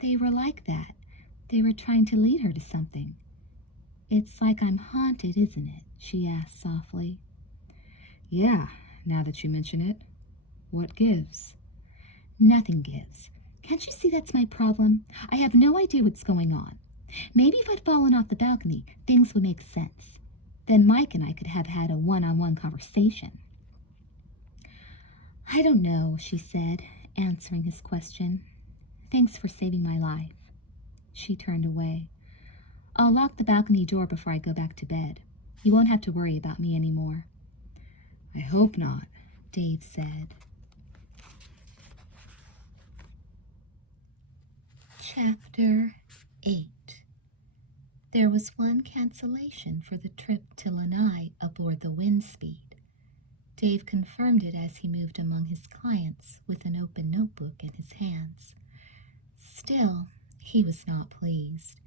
They were like that. They were trying to lead her to something. "It's like I'm haunted, isn't it?" she asked softly. Yeah, now that you mention it. What gives? Nothing gives. Can't you see that's my problem? I have no idea what's going on. Maybe if I'd fallen off the balcony, things would make sense. Then Mike and I could have had a one-on-one conversation. "I don't know," she said, answering his question. "Thanks for saving my life." She turned away. "I'll lock the balcony door before I go back to bed. You won't have to worry about me anymore." I hope not, Dave said. Chapter 8. There was one cancellation for the trip to Lanai aboard the Windspeed. Dave confirmed it as he moved among his clients with an open notebook in his hands. Still, he was not pleased.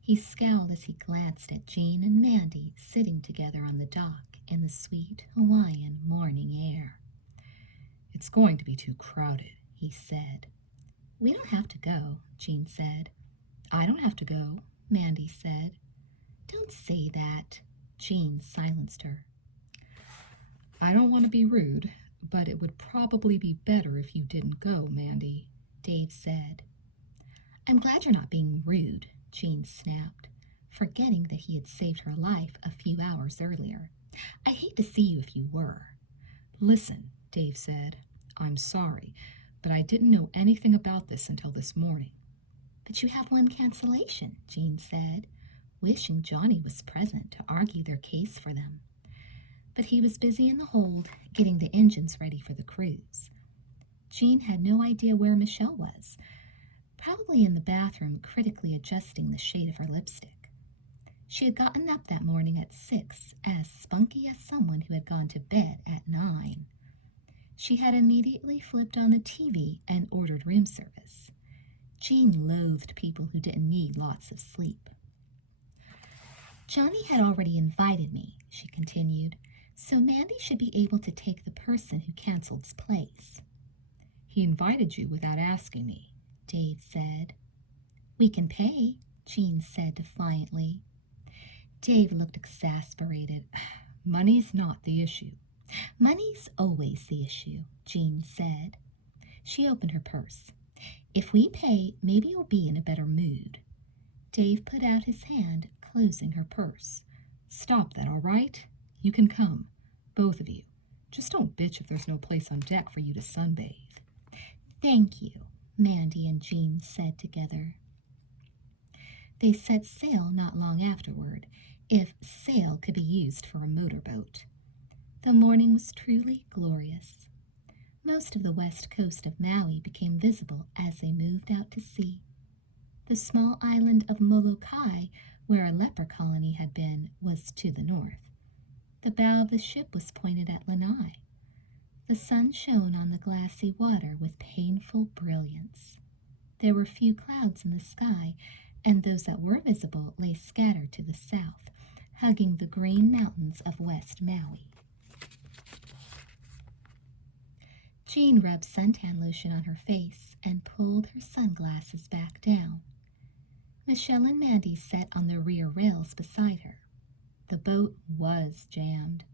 He scowled as he glanced at Jean and Mandy sitting together on the dock in the sweet Hawaiian morning air. It's going to be too crowded, he said. "We don't have to go," Jean said. I don't have to go, Mandy said. "Don't say that." Jean silenced her. I don't want to be rude, but it would probably be better if you didn't go, Mandy, Dave said. "I'm glad you're not being rude," Jean snapped, forgetting that he had saved her life a few hours earlier. "I hate to see you if you were." Listen, Dave said. I'm sorry, but I didn't know anything about this until this morning. "But you have one cancellation," Jean said, wishing Johnny was present to argue their case for them. But he was busy in the hold, getting the engines ready for the cruise. Jean had no idea where Michelle was, probably in the bathroom critically adjusting the shade of her lipstick. She had gotten up that morning at 6, as spunky as someone who had gone to bed at 9. She had immediately flipped on the TV and ordered room service. Jean loathed people who didn't need lots of sleep. "Johnny had already invited me," she continued, "so Mandy should be able to take the person who canceled's place." He invited you without asking me, Dave said. "We can pay," Jean said defiantly. Dave looked exasperated. Money's not the issue. "Money's always the issue," Jean said. She opened her purse. "If we pay, maybe you'll be in a better mood." Dave put out his hand, closing her purse. Stop that, all right? You can come, both of you. Just don't bitch if there's no place on deck for you to sunbathe. "Thank you," Mandy and Jean said together. They set sail not long afterward, if sail could be used for a motorboat. The morning was truly glorious. Most of the west coast of Maui became visible as they moved out to sea. The small island of Molokai, where a leper colony had been, was to the north. The bow of the ship was pointed at Lanai. The sun shone on the glassy water with painful brilliance. There were few clouds in the sky, and those that were visible lay scattered to the south, hugging the green mountains of West Maui. Jean rubbed suntan lotion on her face and pulled her sunglasses back down. Michelle and Mandy sat on the rear rails beside her. The boat was jammed.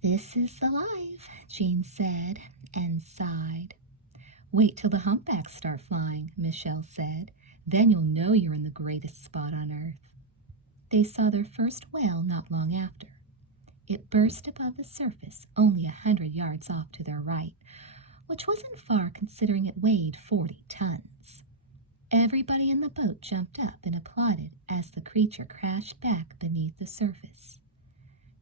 "This is the life," Jean said, and sighed. "Wait till the humpbacks start flying," Michelle said. "Then you'll know you're in the greatest spot on earth." They saw their first whale not long after. It burst above the surface only 100 yards off to their right, which wasn't far considering it weighed 40 tons. Everybody in the boat jumped up and applauded as the creature crashed back beneath the surface.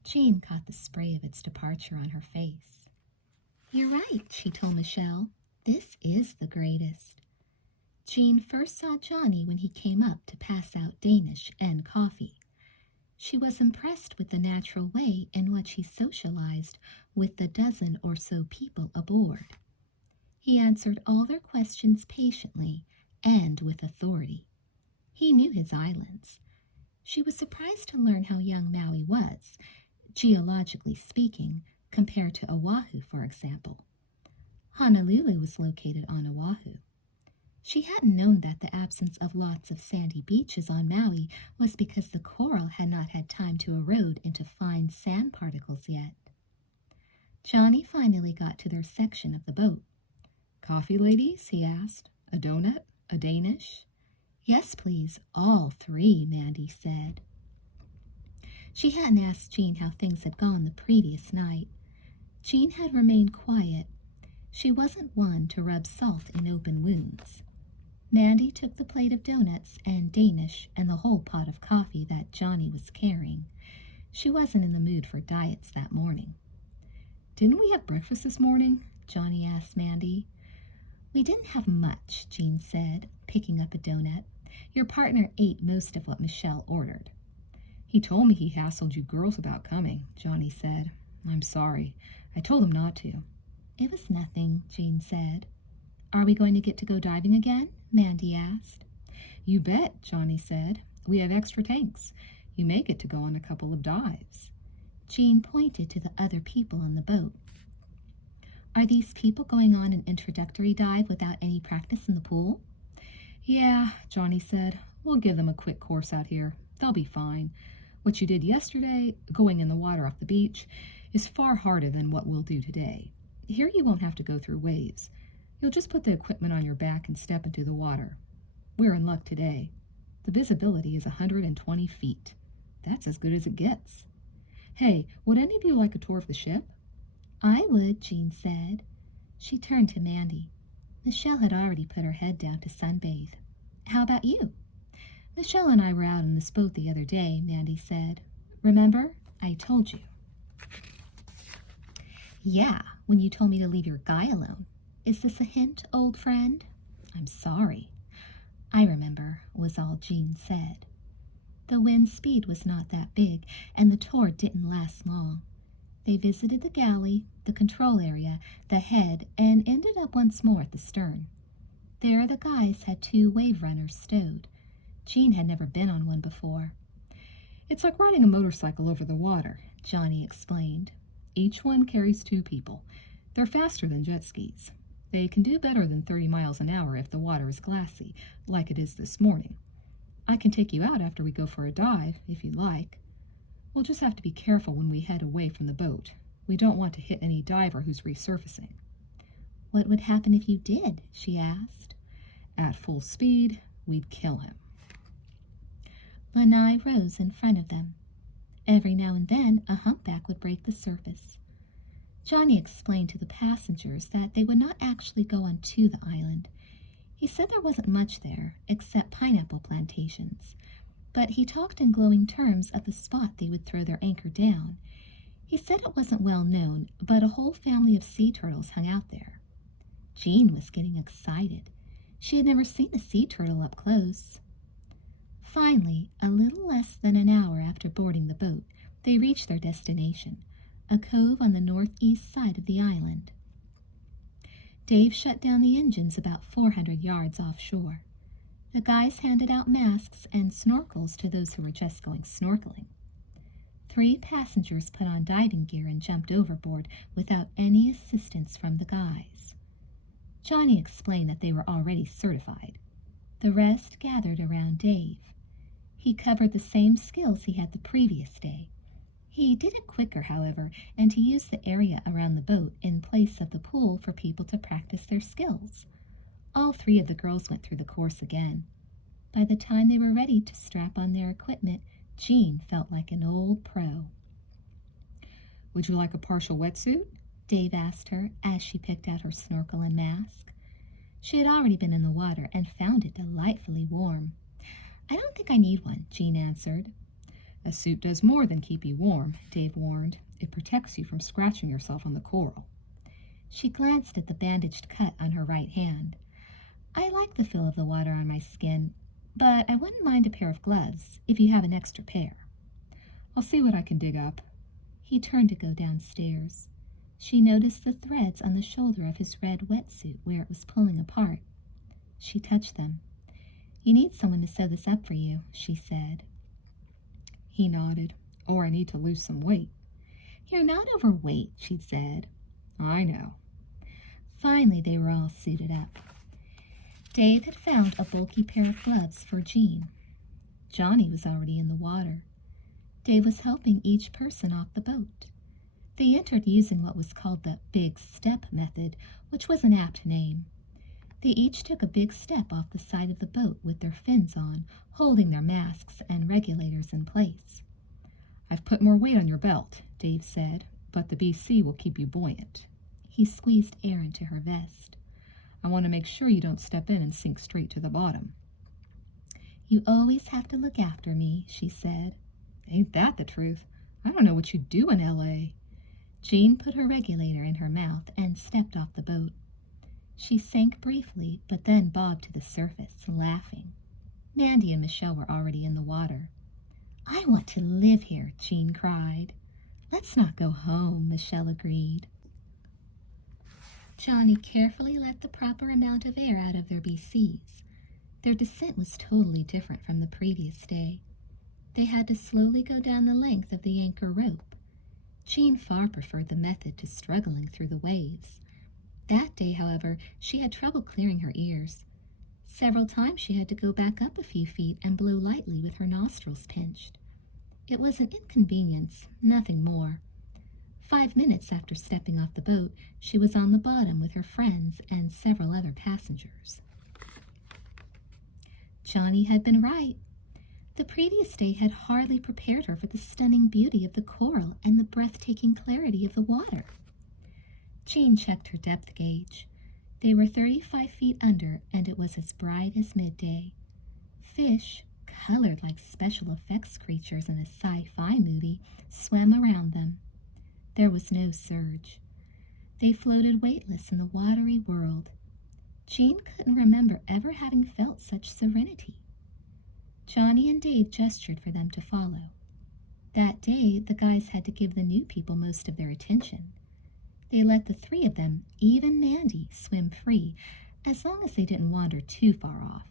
Jean caught the spray of its departure on her face. "You're right," she told Michelle. "This is the greatest." Jean first saw Johnny when he came up to pass out Danish and coffee. She was impressed with the natural way in which he socialized with the dozen or so people aboard. He answered all their questions patiently and with authority. He knew his islands. She was surprised to learn how young Maui was, geologically speaking, compared to Oahu, for example. Honolulu was located on Oahu. She hadn't known that the absence of lots of sandy beaches on Maui was because the coral had not had time to erode into fine sand particles yet. Johnny finally got to their section of the boat. "Coffee, ladies?" he asked. "A donut? A Danish?" "Yes, please, all three," Mandy said. She hadn't asked Jean how things had gone the previous night. Jean had remained quiet. She wasn't one to rub salt in open wounds. Mandy took the plate of donuts and Danish and the whole pot of coffee that Johnny was carrying. She wasn't in the mood for diets that morning. "Didn't we have breakfast this morning?" Johnny asked Mandy. "We didn't have much," Jean said, picking up a donut. "Your partner ate most of what Michelle ordered." "He told me he hassled you girls about coming," Johnny said. "I'm sorry. I told him not to." "It was nothing," Jean said. "Are we going to go diving again?" Mandy asked. "You bet," Johnny said. "We have extra tanks. You may get to go on a couple of dives." Jean pointed to the other people on the boat. "Are these people going on an introductory dive without any practice in the pool?" "Yeah," Johnny said. "We'll give them a quick course out here. They'll be fine. What you did yesterday, going in the water off the beach, is far harder than what we'll do today. Here you won't have to go through waves. You'll just put the equipment on your back and step into the water. We're in luck today. The visibility is 120 feet. That's as good as it gets. Hey, would any of you like a tour of the ship?" "I would," Jean said. She turned to Mandy. Michelle had already put her head down to sunbathe. "How about you?" "Michelle and I were out in this boat the other day," Mandy said. "Remember? I told you." "Yeah, when you told me to leave your guy alone. Is this a hint, old friend?" "I'm sorry." "I remember," was all Jean said. The wind speed was not that big, and the tour didn't last long. They visited the galley, the control area, the head, and ended up once more at the stern. There the guys had 2 wave runners stowed. Jean had never been on one before. "It's like riding a motorcycle over the water," Johnny explained. "Each one carries 2 people. They're faster than jet skis. They can do better than 30 miles an hour if the water is glassy, like it is this morning. I can take you out after we go for a dive, if you'd like. We'll just have to be careful when we head away from the boat. We don't want to hit any diver who's resurfacing." "What would happen if you did?" she asked. "At full speed, we'd kill him." Lanai rose in front of them. Every now and then, a humpback would break the surface. Johnny explained to the passengers that they would not actually go onto the island. He said there wasn't much there, except pineapple plantations, but he talked in glowing terms of the spot they would throw their anchor down. He said it wasn't well known, but a whole family of sea turtles hung out there. Jean was getting excited. She had never seen a sea turtle up close. Finally, a little less than an hour after boarding the boat, they reached their destination, a cove on the northeast side of the island. Dave shut down the engines about 400 yards offshore. The guys handed out masks and snorkels to those who were just going snorkeling. 3 passengers put on diving gear and jumped overboard without any assistance from the guys. Johnny explained that they were already certified. The rest gathered around Dave. He covered the same skills he had the previous day. He did it quicker, however, and he used the area around the boat in place of the pool for people to practice their skills. All 3 of the girls went through the course again. By the time they were ready to strap on their equipment, Jean felt like an old pro. Would you like a partial wetsuit? Dave asked her as she picked out her snorkel and mask. She had already been in the water and found it delightfully warm. I don't think I need one, Jean answered. A suit does more than keep you warm, Dave warned. It protects you from scratching yourself on the coral. She glanced at the bandaged cut on her right hand. I like the feel of the water on my skin, but I wouldn't mind a pair of gloves if you have an extra pair. I'll see what I can dig up. He turned to go downstairs. She noticed the threads on the shoulder of his red wetsuit where it was pulling apart. She touched them. You need someone to sew this up for you, she said. He nodded. Or I need to lose some weight. You're not overweight, she said. I know. Finally, they were all suited up. Dave had found a bulky pair of gloves for Jean. Johnny was already in the water. Dave was helping each person off the boat. They entered using what was called the big step method, which was an apt name. They each took a big step off the side of the boat with their fins on, holding their masks and regulators in place. I've put more weight on your belt, Dave said, but the BC will keep you buoyant. He squeezed air into her vest. I want to make sure you don't step in and sink straight to the bottom. You always have to look after me, she said. Ain't that the truth? I don't know what you do in L.A. Jean put her regulator in her mouth and stepped off the boat. She sank briefly, but then bobbed to the surface, laughing. Mandy and Michelle were already in the water. I want to live here, Jean cried. Let's not go home, Michelle agreed. Johnny carefully let the proper amount of air out of their BCs. Their descent was totally different from the previous day. They had to slowly go down the length of the anchor rope. Jean far preferred the method to struggling through the waves. That day, however, she had trouble clearing her ears. Several times she had to go back up a few feet and blow lightly with her nostrils pinched. It was an inconvenience, nothing more. 5 minutes after stepping off the boat, she was on the bottom with her friends and several other passengers. Johnny had been right. The previous day had hardly prepared her for the stunning beauty of the coral and the breathtaking clarity of the water. Jean checked her depth gauge. They were 35 feet under, and it was as bright as midday. Fish, colored like special effects creatures in a sci-fi movie, swam around them. There was no surge. They floated weightless in the watery world. Jean couldn't remember ever having felt such serenity. Johnny and Dave gestured for them to follow. That day, the guys had to give the new people most of their attention. They let the 3 of them, even Mandy, swim free, as long as they didn't wander too far off.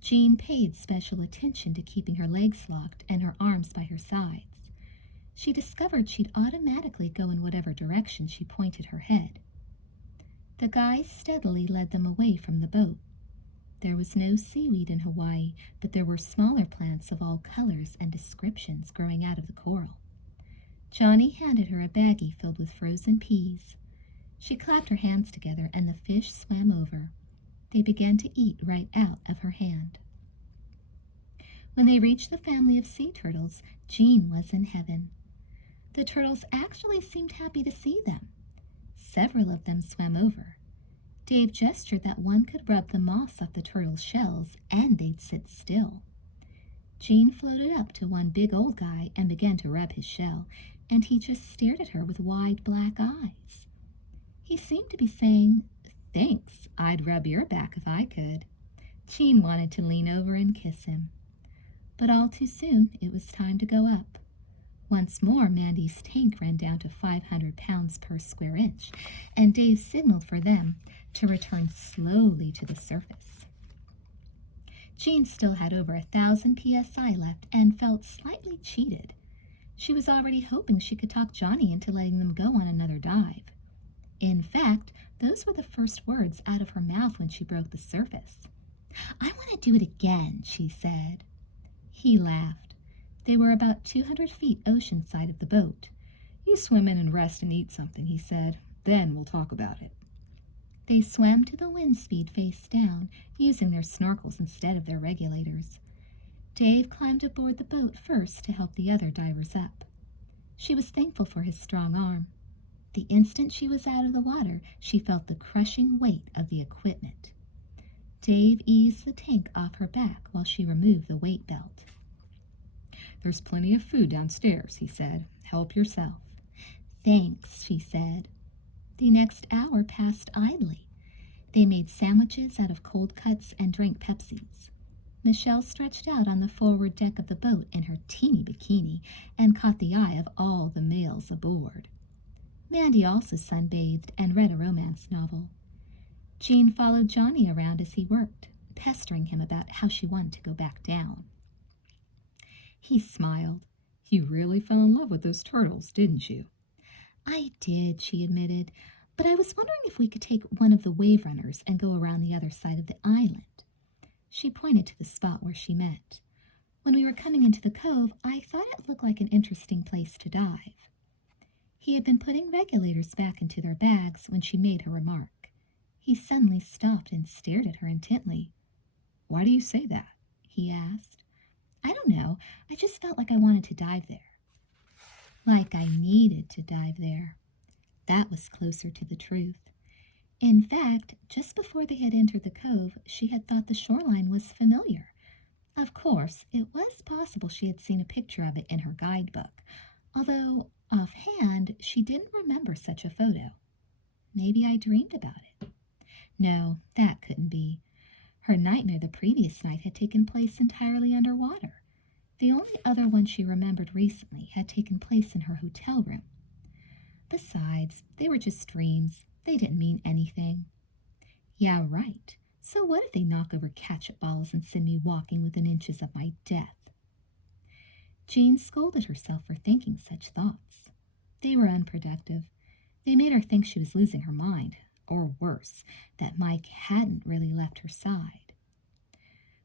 Jean paid special attention to keeping her legs locked and her arms by her sides. She discovered she'd automatically go in whatever direction she pointed her head. The guys steadily led them away from the boat. There was no seaweed in Hawaii, but there were smaller plants of all colors and descriptions growing out of the coral. Johnny handed her a baggie filled with frozen peas. She clapped her hands together and the fish swam over. They began to eat right out of her hand. When they reached the family of sea turtles, Jean was in heaven. The turtles actually seemed happy to see them. Several of them swam over. Dave gestured that one could rub the moss off the turtle's shells and they'd sit still. Jean floated up to one big old guy and began to rub his shell, and he just stared at her with wide black eyes. He seemed to be saying, "Thanks, I'd rub your back if I could." Jean wanted to lean over and kiss him. But all too soon, it was time to go up. Once more, Mandy's tank ran down to 500 pounds per square inch, and Dave signaled for them to return slowly to the surface. Jean still had over 1,000 psi left and felt slightly cheated. She was already hoping she could talk Johnny into letting them go on another dive. In fact, those were the first words out of her mouth when she broke the surface. "I want to do it again," she said. He laughed. They were about 200 feet ocean side of the boat. "You swim in and rest and eat something," he said. "Then we'll talk about it." They swam to the wind speed face down, using their snorkels instead of their regulators. Dave climbed aboard the boat first to help the other divers up. She was thankful for his strong arm. The instant she was out of the water, she felt the crushing weight of the equipment. Dave eased the tank off her back while she removed the weight belt. "There's plenty of food downstairs," he said. "Help yourself." "Thanks," she said. The next hour passed idly. They made sandwiches out of cold cuts and drank Pepsis. Michelle stretched out on the forward deck of the boat in her teeny bikini and caught the eye of all the males aboard. Mandy also sunbathed and read a romance novel. Jean followed Johnny around as he worked, pestering him about how she wanted to go back down. He smiled. "You really fell in love with those turtles, didn't you?" "I did," she admitted, "but I was wondering if we could take one of the wave runners and go around the other side of the island." She pointed to the spot where she met. "When we were coming into the cove, I thought it looked like an interesting place to dive." He had been putting regulators back into their bags when she made her remark. He suddenly stopped and stared at her intently. "Why do you say that?" he asked. "I don't know. I just felt like I wanted to dive there." Like I needed to dive there. That was closer to the truth. In fact, just before they had entered the cove, she had thought the shoreline was familiar. Of course, it was possible she had seen a picture of it in her guidebook, although offhand she didn't remember such a photo. Maybe I dreamed about it. No, that couldn't be. Her nightmare the previous night had taken place entirely underwater. The only other one she remembered recently had taken place in her hotel room. Besides, they were just dreams. They didn't mean anything. Yeah, right. So what if they knock over catch-up balls and send me walking within inches of my death? Jean scolded herself for thinking such thoughts. They were unproductive. They made her think she was losing her mind, or worse, that Mike hadn't really left her side.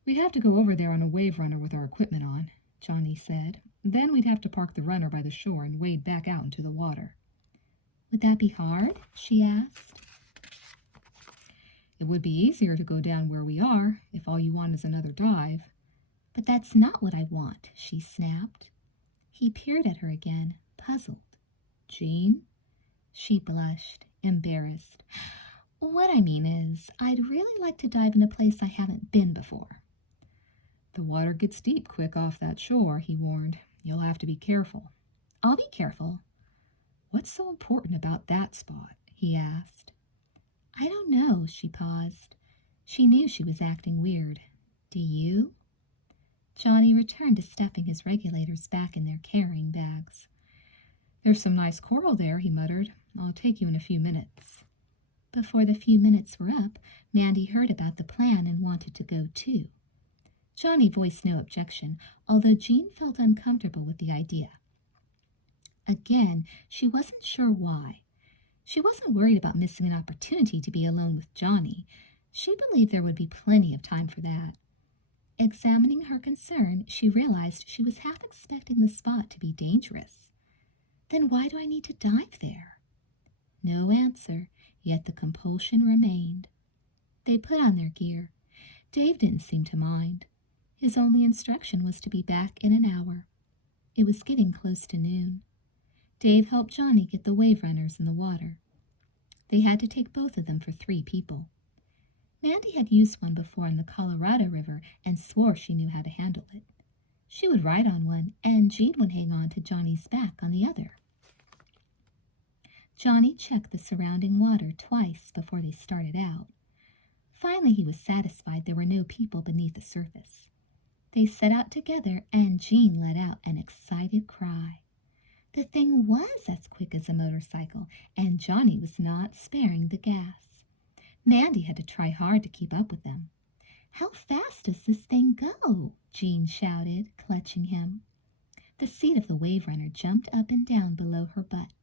"We'd have to go over there on a wave runner with our equipment on," Johnny said. "Then we'd have to park the runner by the shore and wade back out into the water." "Would that be hard?" she asked. "It would be easier to go down where we are, if all you want is another dive." "But that's not what I want," she snapped. He peered at her again, puzzled. "Jean?" She blushed, embarrassed. "What I mean is, I'd really like to dive in a place I haven't been before." "The water gets deep quick off that shore," he warned. "You'll have to be careful." "I'll be careful." "What's so important about that spot?" he asked. "I don't know," she paused. She knew she was acting weird. "Do you?" Johnny returned to stuffing his regulators back in their carrying bags. "There's some nice coral there," he muttered. "I'll take you in a few minutes." Before the few minutes were up, Mandy heard about the plan and wanted to go too. Johnny voiced no objection, although Jean felt uncomfortable with the idea. Again, she wasn't sure why. She wasn't worried about missing an opportunity to be alone with Johnny. She believed there would be plenty of time for that. Examining her concern, she realized she was half expecting the spot to be dangerous. Then why do I need to dive there? No answer, yet the compulsion remained. They put on their gear. Dave didn't seem to mind. His only instruction was to be back in an hour. It was getting close to noon. Dave helped Johnny get the wave runners in the water. They had to take both of them for 3 people. Mandy had used one before in the Colorado River and swore she knew how to handle it. She would ride on one, and Jean would hang on to Johnny's back on the other. Johnny checked the surrounding water twice before they started out. Finally, he was satisfied there were no people beneath the surface. They set out together, and Jean let out an excited cry. The thing was as quick as a motorcycle, and Johnny was not sparing the gas. Mandy had to try hard to keep up with them. "How fast does this thing go?" Jean shouted, clutching him. The seat of the wave runner jumped up and down below her butt.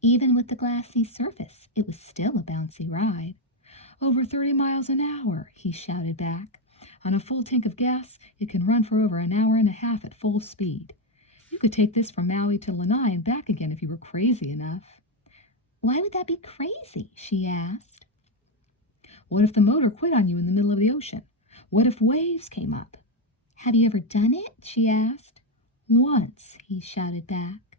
Even with the glassy surface, it was still a bouncy ride. "Over 30 miles an hour," he shouted back. "On a full tank of gas, it can run for over an hour and a half at full speed. You could take this from Maui to Lanai and back again if you were crazy enough." "Why would that be crazy?" she asked. "What if the motor quit on you in the middle of the ocean? What if waves came up?" Have you ever done it? She asked. Once, he shouted back.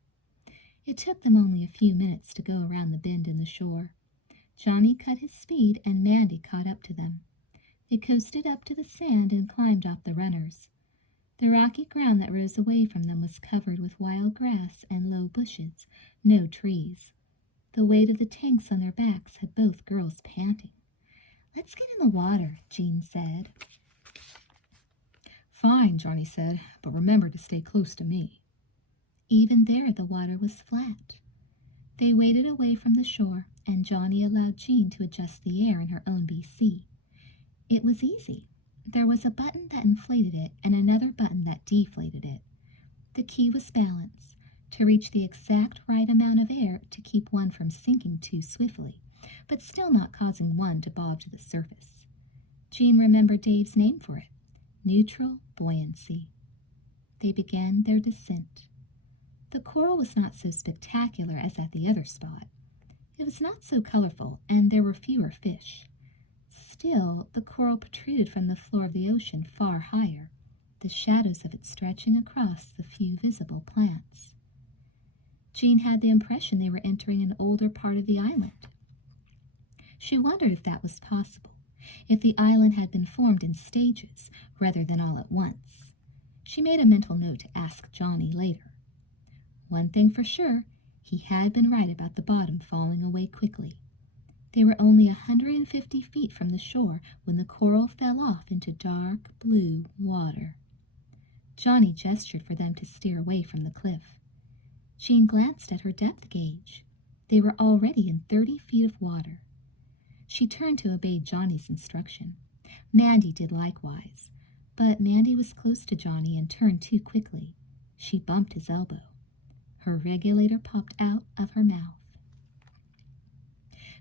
It took them only a few minutes to go around the bend in the shore. Johnny cut his speed and Mandy caught up to them. They coasted up to the sand and climbed off the runners. The rocky ground that rose away from them was covered with wild grass and low bushes, no trees. The weight of the tanks on their backs had both girls panting. Let's get in the water, Jean said. Fine, Johnny said, but remember to stay close to me. Even there the water was flat. They waded away from the shore, and Johnny allowed Jean to adjust the air in her own BC. It was easy. There was a button that inflated it and another button that deflated it. The key was balance, to reach the exact right amount of air to keep one from sinking too swiftly, but still not causing one to bob to the surface. Jean remembered Dave's name for it, neutral buoyancy. They began their descent. The coral was not so spectacular as at the other spot. It was not so colorful, and there were fewer fish. Still, the coral protruded from the floor of the ocean far higher, the shadows of it stretching across the few visible plants. Jean had the impression they were entering an older part of the island. She wondered if that was possible, if the island had been formed in stages rather than all at once. She made a mental note to ask Johnny later. One thing for sure, he had been right about the bottom falling away quickly. They were only 150 feet from the shore when the coral fell off into dark blue water. Johnny gestured for them to steer away from the cliff. Jean glanced at her depth gauge. They were already in 30 feet of water. She turned to obey Johnny's instruction. Mandy did likewise, but Mandy was close to Johnny and turned too quickly. She bumped his elbow. Her regulator popped out of her mouth.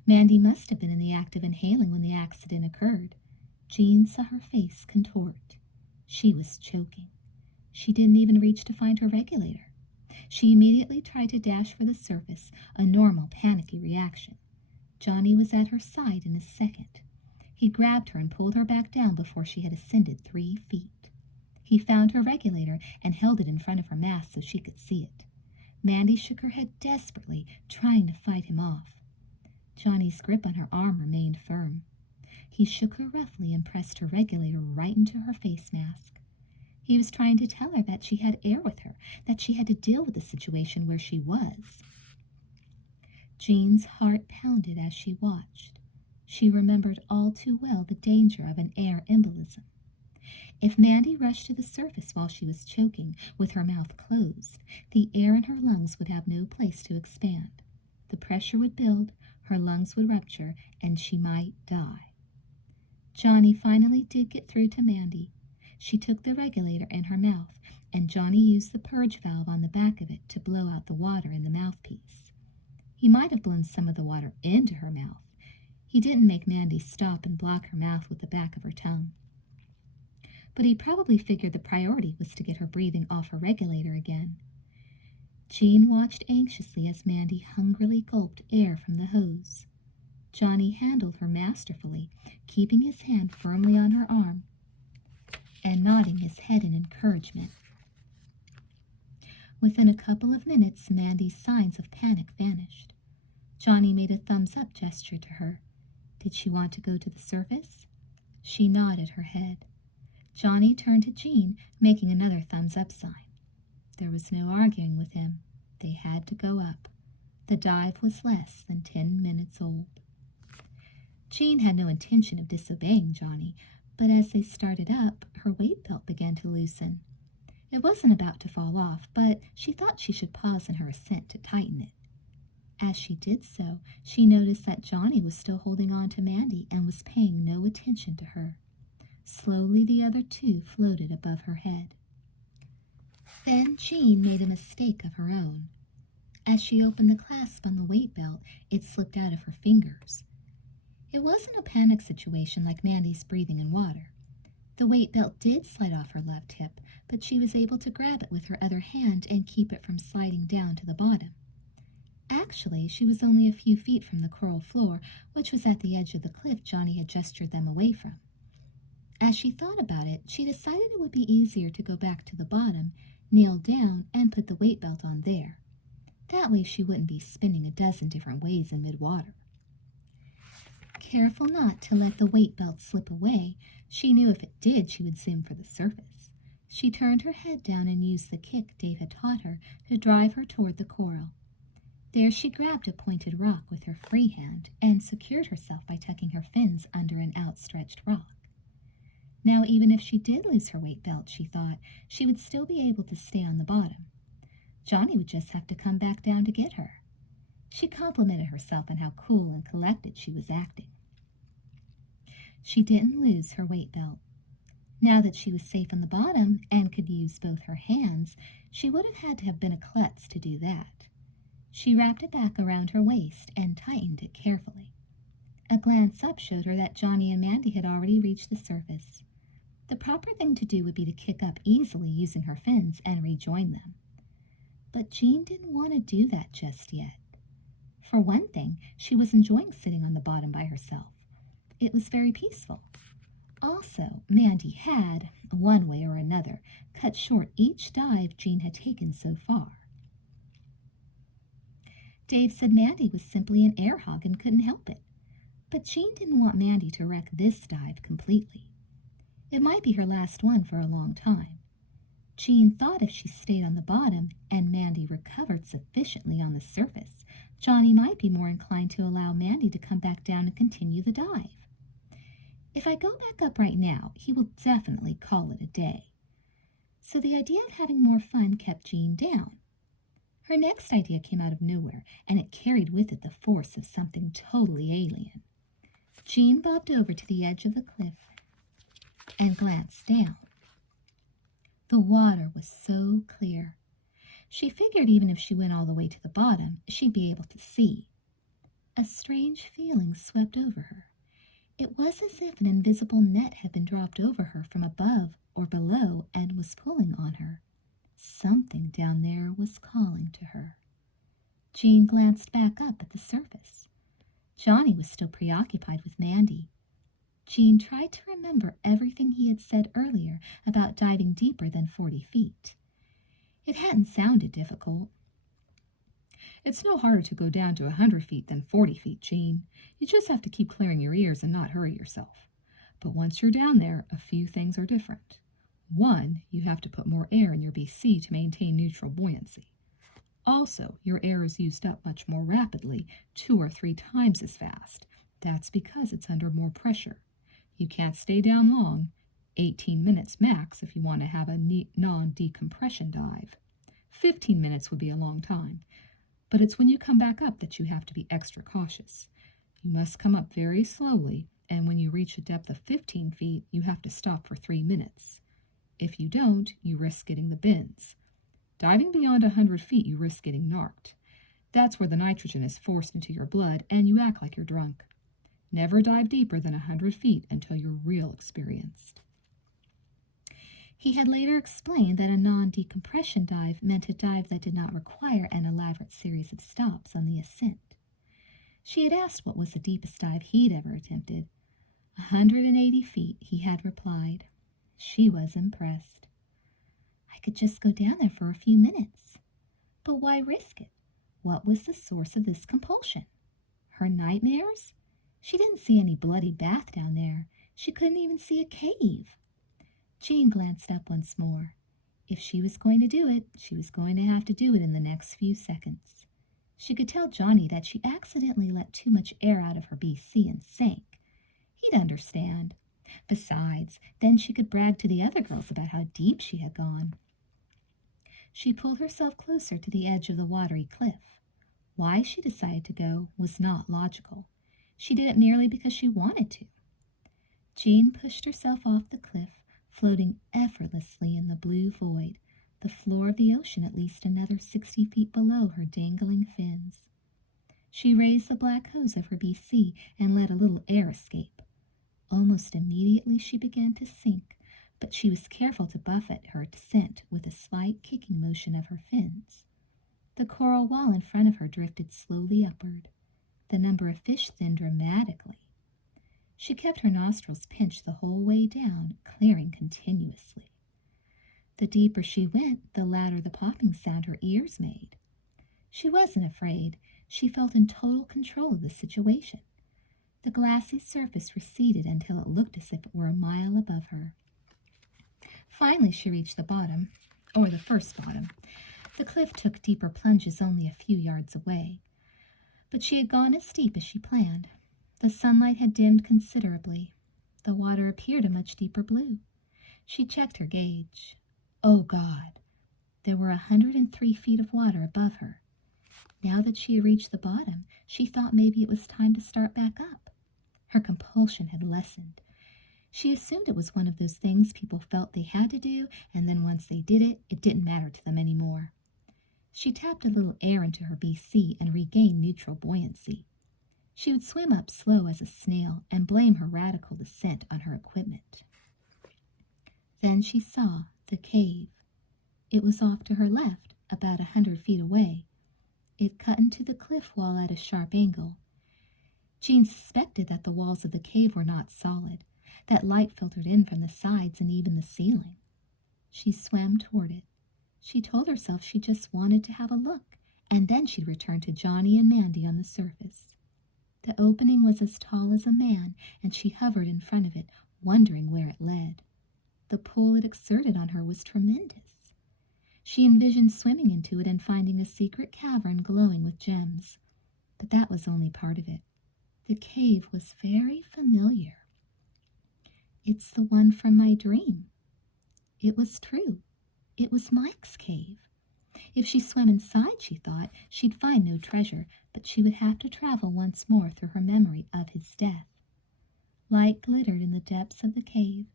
Mandy must have been in the act of inhaling when the accident occurred. Jean saw her face contort. She was choking. She didn't even reach to find her regulator. She immediately tried to dash for the surface, a normal, panicky reaction. Johnny was at her side in a second. He grabbed her and pulled her back down before she had ascended 3 feet. He found her regulator and held it in front of her mask so she could see it. Mandy shook her head desperately, trying to fight him off. Johnny's grip on her arm remained firm. He shook her roughly and pressed her regulator right into her face mask. He was trying to tell her that she had air with her, that she had to deal with the situation where she was. Jean's heart pounded as she watched. She remembered all too well the danger of an air embolism. If Mandy rushed to the surface while she was choking, with her mouth closed, the air in her lungs would have no place to expand. The pressure would build, her lungs would rupture, and she might die. Johnny finally did get through to Mandy. She took the regulator in her mouth, and Johnny used the purge valve on the back of it to blow out the water in the mouthpiece. He might have blown some of the water into her mouth. He didn't make Mandy stop and block her mouth with the back of her tongue. But he probably figured the priority was to get her breathing off her regulator again. Jean watched anxiously as Mandy hungrily gulped air from the hose. Johnny handled her masterfully, keeping his hand firmly on her arm and nodding his head in encouragement. Within a couple of minutes, Mandy's signs of panic vanished. Johnny made a thumbs-up gesture to her. Did she want to go to the surface? She nodded her head. Johnny turned to Jean, making another thumbs-up sign. There was no arguing with him. They had to go up. The dive was less than 10 minutes old. Jean had no intention of disobeying Johnny, but as they started up, her weight belt began to loosen. It wasn't about to fall off, but she thought she should pause in her ascent to tighten it. As she did so, she noticed that Johnny was still holding on to Mandy and was paying no attention to her. Slowly the other two floated above her head. Then Jean made a mistake of her own. As she opened the clasp on the weight belt, it slipped out of her fingers. It wasn't a panic situation like Mandy's breathing in water. The weight belt did slide off her left hip, but she was able to grab it with her other hand and keep it from sliding down to the bottom. Actually, she was only a few feet from the coral floor, which was at the edge of the cliff Johnny had gestured them away from. As she thought about it, she decided it would be easier to go back to the bottom, kneel down, and put the weight belt on there. That way she wouldn't be spinning a dozen different ways in mid-water. Careful not to let the weight belt slip away, she knew if it did she would zoom for the surface. She turned her head down and used the kick Dave had taught her to drive her toward the coral. There she grabbed a pointed rock with her free hand and secured herself by tucking her fins under an outstretched rock. Now, even if she did lose her weight belt, she thought, she would still be able to stay on the bottom. Johnny would just have to come back down to get her. She complimented herself on how cool and collected she was acting. She didn't lose her weight belt. Now that she was safe on the bottom and could use both her hands, she would have had to have been a klutz to do that. She wrapped it back around her waist and tightened it carefully. A glance up showed her that Johnny and Mandy had already reached the surface. The proper thing to do would be to kick up easily using her fins and rejoin them. But Jean didn't want to do that just yet. For one thing, she was enjoying sitting on the bottom by herself. It was very peaceful. Also, Mandy had, one way or another, cut short each dive Jean had taken so far. Dave said Mandy was simply an air hog and couldn't help it. But Jean didn't want Mandy to wreck this dive completely. It might be her last one for a long time. Jean thought if she stayed on the bottom and Mandy recovered sufficiently on the surface, Johnny might be more inclined to allow Mandy to come back down and continue the dive. If I go back up right now, he will definitely call it a day. So the idea of having more fun kept Jean down. Her next idea came out of nowhere, and it carried with it the force of something totally alien. Jean bobbed over to the edge of the cliff and glanced down. The water was so clear. She figured even if she went all the way to the bottom, she'd be able to see. A strange feeling swept over her. It was as if an invisible net had been dropped over her from above or below and was pulling on her. Something down there was calling to her. Jean glanced back up at the surface. Johnny was still preoccupied with Mandy. Jean tried to remember everything he had said earlier about diving deeper than 40 feet. It hadn't sounded difficult. It's no harder to go down to 100 feet than 40 feet, Jean. You just have to keep clearing your ears and not hurry yourself. But once you're down there, a few things are different. One, you have to put more air in your BC to maintain neutral buoyancy. Also, your air is used up much more rapidly, 2 or 3 times as fast. That's because it's under more pressure. You can't stay down long, 18 minutes max if you want to have a non-decompression dive. 15 minutes would be a long time, but it's when you come back up that you have to be extra cautious. You must come up very slowly, and when you reach a depth of 15 feet, you have to stop for 3 minutes. If you don't, you risk getting the bends. Diving beyond 100 feet, you risk getting narked. That's where the nitrogen is forced into your blood, and you act like you're drunk. Never dive deeper than 100 feet until you're real experienced. He had later explained that a non-decompression dive meant a dive that did not require an elaborate series of stops on the ascent. She had asked what was the deepest dive he'd ever attempted. 180 feet, he had replied. She was impressed. I could just go down there for a few minutes. But why risk it? What was the source of this compulsion? Her nightmares? She didn't see any bloody bath down there. She couldn't even see a cave. Jean glanced up once more. If she was going to do it, she was going to have to do it in the next few seconds. She could tell Johnny that she accidentally let too much air out of her BC and sank. He'd understand. Besides, then she could brag to the other girls about how deep she had gone. She pulled herself closer to the edge of the watery cliff. Why she decided to go was not logical. She did it merely because she wanted to. Jean pushed herself off the cliff, floating effortlessly in the blue void, the floor of the ocean at least another 60 feet below her dangling fins. She raised the black hose of her BC and let a little air escape. Almost immediately she began to sink, but she was careful to buffet her descent with a slight kicking motion of her fins. The coral wall in front of her drifted slowly upward. The number of fish thinned dramatically. She kept her nostrils pinched the whole way down, clearing continuously. The deeper she went, the louder the popping sound her ears made. She wasn't afraid. She felt in total control of the situation. The glassy surface receded until it looked as if it were a mile above her. Finally, she reached the bottom, or the first bottom. The cliff took deeper plunges only a few yards away, but she had gone as steep as she planned. The sunlight had dimmed considerably. The water appeared a much deeper blue. She checked her gauge. Oh, God! There were 103 feet of water above her. Now that she had reached the bottom, she thought maybe it was time to start back up. Her compulsion had lessened. She assumed it was one of those things people felt they had to do, and then once they did it, it didn't matter to them anymore. She tapped a little air into her BC and regained neutral buoyancy. She would swim up slow as a snail and blame her radical descent on her equipment. Then she saw the cave. It was off to her left, about 100 feet away. It cut into the cliff wall at a sharp angle. Jean suspected that the walls of the cave were not solid, that light filtered in from the sides and even the ceiling. She swam toward it. She told herself she just wanted to have a look, and then she'd return to Johnny and Mandy on the surface. The opening was as tall as a man, and she hovered in front of it, wondering where it led. The pull it exerted on her was tremendous. She envisioned swimming into it and finding a secret cavern glowing with gems. But that was only part of it. The cave was very familiar. It's the one from my dream. It was true. It was Mike's cave. If she swam inside, she thought, she'd find no treasure, but she would have to travel once more through her memory of his death. Light glittered in the depths of the cave.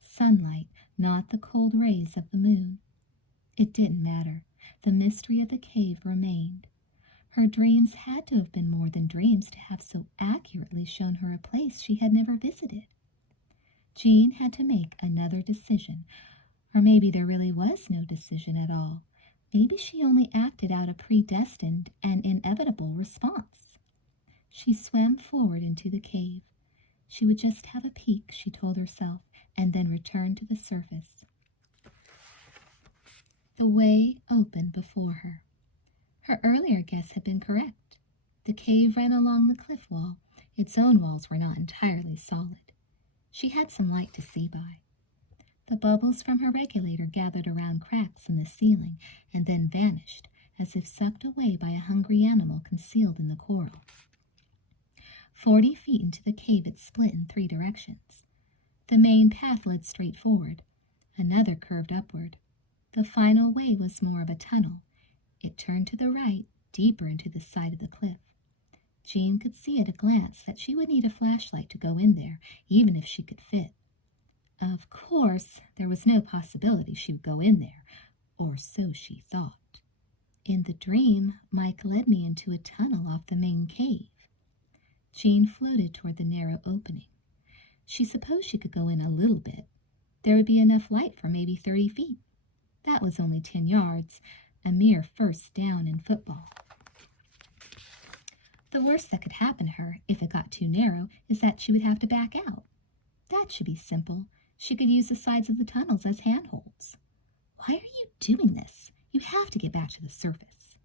Sunlight, not the cold rays of the moon. It didn't matter. The mystery of the cave remained. Her dreams had to have been more than dreams to have so accurately shown her a place she had never visited. Jean had to make another decision, or maybe there really was no decision at all. Maybe she only acted out a predestined and inevitable response. She swam forward into the cave. She would just have a peek, she told herself, and then return to the surface. The way opened before her. Her earlier guess had been correct. The cave ran along the cliff wall. Its own walls were not entirely solid. She had some light to see by. The bubbles from her regulator gathered around cracks in the ceiling and then vanished, as if sucked away by a hungry animal concealed in the coral. 40 feet into the cave it split in 3 directions. The main path led straight forward. Another curved upward. The final way was more of a tunnel. It turned to the right, deeper into the side of the cliff. Jean could see at a glance that she would need a flashlight to go in there, even if she could fit. Of course, there was no possibility she would go in there, or so she thought. In the dream, Mike led me into a tunnel off the main cave. Jean floated toward the narrow opening. She supposed she could go in a little bit. There would be enough light for maybe 30 feet. That was only 10 yards, a mere first down in football. The worst that could happen to her, if it got too narrow, is that she would have to back out. That should be simple. She could use the sides of the tunnels as handholds. Why are you doing this? You have to get back to the surface.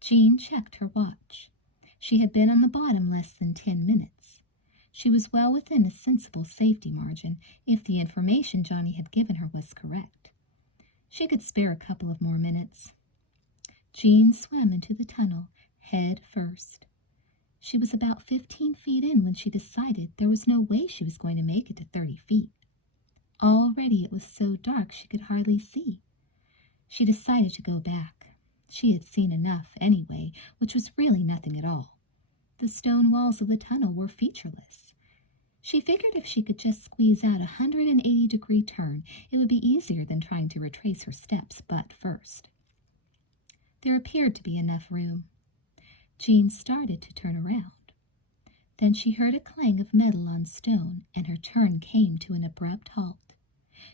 Jean checked her watch. She had been on the bottom less than 10 minutes. She was well within a sensible safety margin if the information Johnny had given her was correct. She could spare a couple of more minutes. Jean swam into the tunnel, head first. She was about 15 feet in when she decided there was no way she was going to make it to 30 feet. Already it was so dark she could hardly see. She decided to go back. She had seen enough, anyway, which was really nothing at all. The stone walls of the tunnel were featureless. She figured if she could just squeeze out a 180-degree turn, it would be easier than trying to retrace her steps butt first. There appeared to be enough room. Jean started to turn around. Then she heard a clang of metal on stone, and her turn came to an abrupt halt.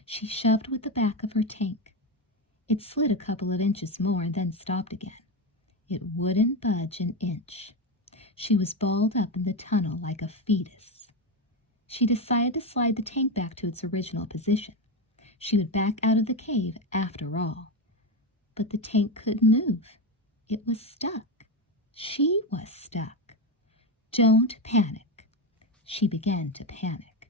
She shoved with the back of her tank. It slid a couple of inches more and then stopped again. It wouldn't budge an inch. She was balled up in the tunnel like a fetus. She decided to slide the tank back to its original position. She would back out of the cave after all. But the tank couldn't move. It was stuck. She was stuck. Don't panic. She began to panic.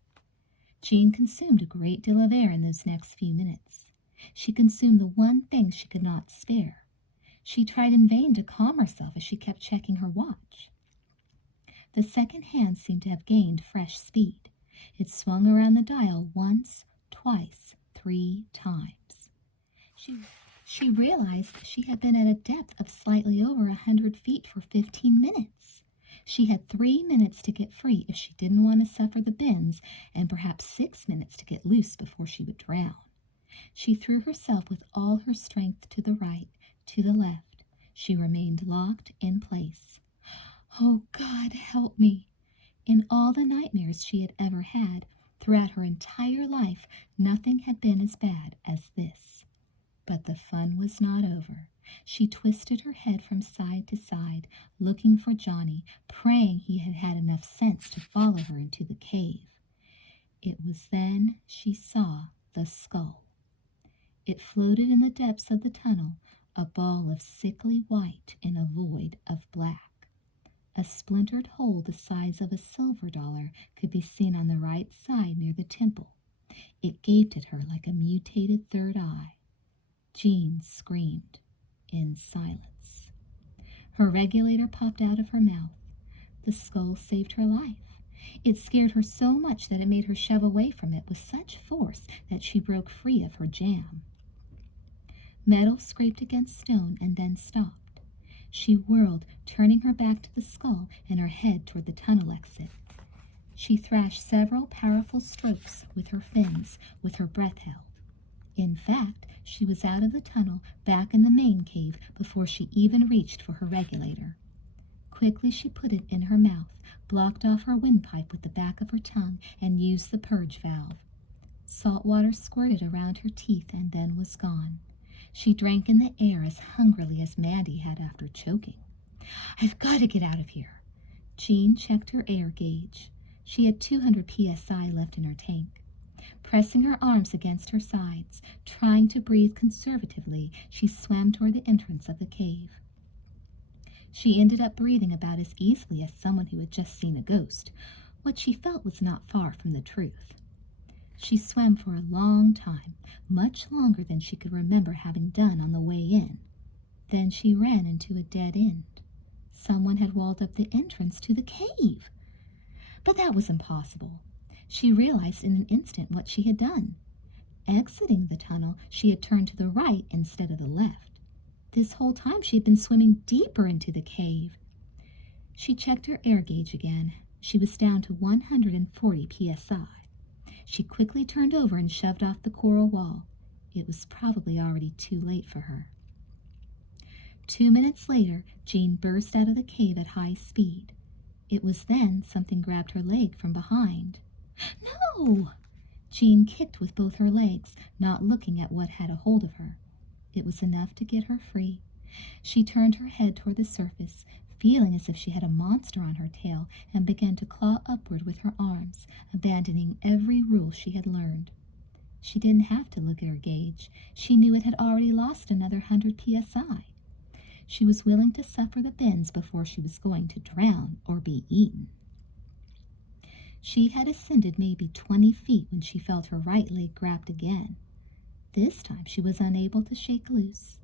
Jean consumed a great deal of air in those next few minutes. She consumed the one thing she could not spare. She tried in vain to calm herself as she kept checking her watch. The second hand seemed to have gained fresh speed. It swung around the dial once, twice, 3 times. She realized she had been at a depth of slightly over 100 feet for 15 minutes. She had 3 minutes to get free if she didn't want to suffer the bends, and perhaps 6 minutes to get loose before she would drown. She threw herself with all her strength to the right, to the left. She remained locked in place. Oh, God, help me! In all the nightmares she had ever had, throughout her entire life, nothing had been as bad as this. But the fun was not over. She twisted her head from side to side, looking for Johnny, praying he had had enough sense to follow her into the cave. It was then she saw the skull. It floated in the depths of the tunnel, a ball of sickly white in a void of black. A splintered hole the size of a silver dollar could be seen on the right side near the temple. It gaped at her like a mutated third eye. Jean screamed in silence. Her regulator popped out of her mouth. The skull saved her life. It scared her so much that it made her shove away from it with such force that she broke free of her jam. Metal scraped against stone and then stopped. She whirled, turning her back to the skull and her head toward the tunnel exit. She thrashed several powerful strokes with her fins, with her breath held. In fact, she was out of the tunnel, back in the main cave, before she even reached for her regulator. Quickly she put it in her mouth, blocked off her windpipe with the back of her tongue, and used the purge valve. Salt water squirted around her teeth and then was gone. She drank in the air as hungrily as Mandy had after choking. I've got to get out of here. Jean checked her air gauge. She had 200 psi left in her tank. Pressing her arms against her sides, trying to breathe conservatively, she swam toward the entrance of the cave. She ended up breathing about as easily as someone who had just seen a ghost. What she felt was not far from the truth. She swam for a long time, much longer than she could remember having done on the way in. Then she ran into a dead end. Someone had walled up the entrance to the cave. But that was impossible. She realized in an instant what she had done. Exiting the tunnel, she had turned to the right instead of the left. This whole time she had been swimming deeper into the cave. She checked her air gauge again. She was down to 140 psi. She quickly turned over and shoved off the coral wall. It was probably already too late for her. 2 minutes later, Jean burst out of the cave at high speed. It was then something grabbed her leg from behind. No! Jean kicked with both her legs, not looking at what had a hold of her. It was enough to get her free. She turned her head toward the surface, feeling as if she had a monster on her tail, and began to claw upward with her arms, abandoning every rule she had learned. She didn't have to look at her gauge. She knew it had already lost another 100 psi. She was willing to suffer the bends before she was going to drown or be eaten. She had ascended maybe 20 feet when she felt her right leg grabbed again. This time she was unable to shake loose.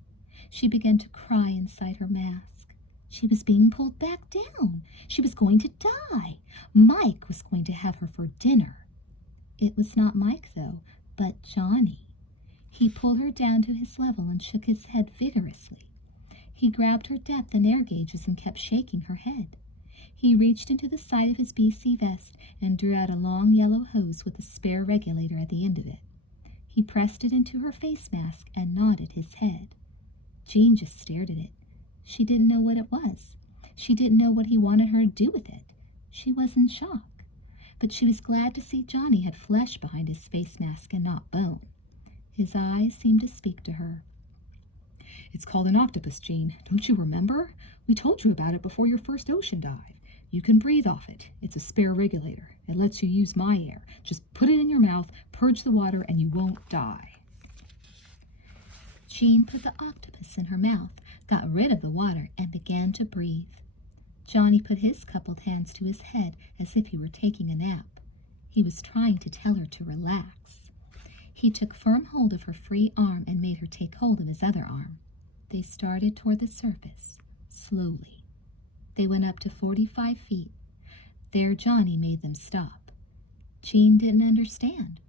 She began to cry inside her mask. She was being pulled back down. She was going to die. Mike was going to have her for dinner. It was not Mike, though, but Johnny. He pulled her down to his level and shook his head vigorously. He grabbed her depth and air gauges and kept shaking her head. He reached into the side of his BC vest and drew out a long yellow hose with a spare regulator at the end of it. He pressed it into her face mask and nodded his head. Jean just stared at it. She didn't know what it was. She didn't know what he wanted her to do with it. She was in shock. But she was glad to see Johnny had flesh behind his face mask and not bone. His eyes seemed to speak to her. It's called an octopus, Jean. Don't you remember? We told you about it before your first ocean dive. You can breathe off it. It's a spare regulator. It lets you use my air. Just put it in your mouth, purge the water, and you won't die. Jean put the octopus in her mouth, got rid of the water, and began to breathe. Johnny put his coupled hands to his head as if he were taking a nap. He was trying to tell her to relax. He took firm hold of her free arm and made her take hold of his other arm. They started toward the surface, slowly. They went up to 45 feet. There Johnny made them stop. Jean didn't understand.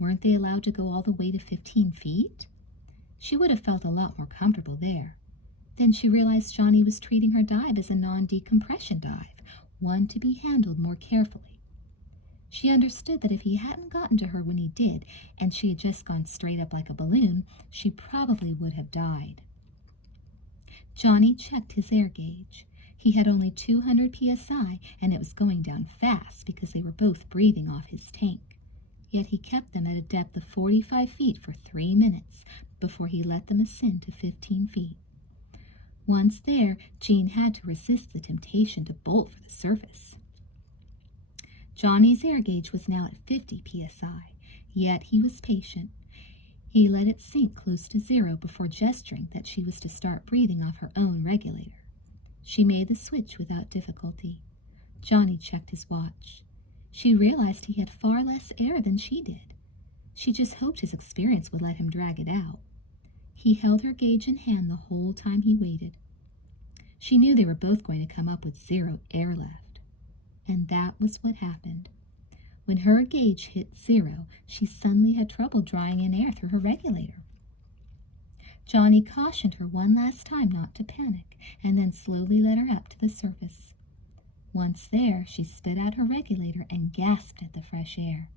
Weren't they allowed to go all the way to 15 feet? She would have felt a lot more comfortable there. Then she realized Johnny was treating her dive as a non-decompression dive, one to be handled more carefully. She understood that if he hadn't gotten to her when he did, and she had just gone straight up like a balloon, she probably would have died. Johnny checked his air gauge. He had only 200 psi, and it was going down fast because they were both breathing off his tank. Yet he kept them at a depth of 45 feet for 3 minutes before he let them ascend to 15 feet. Once there, Jean had to resist the temptation to bolt for the surface. Johnny's air gauge was now at 50 psi, yet he was patient. He let it sink close to 0 before gesturing that she was to start breathing off her own regulator. She made the switch without difficulty. Johnny checked his watch. She realized he had far less air than she did. She just hoped his experience would let him drag it out. He held her gauge in hand the whole time he waited. She knew they were both going to come up with 0 air left. And that was what happened. When her gauge hit 0, she suddenly had trouble drawing in air through her regulator. Johnny cautioned her one last time not to panic, and then slowly led her up to the surface. Once there, she spit out her regulator and gasped at the fresh air.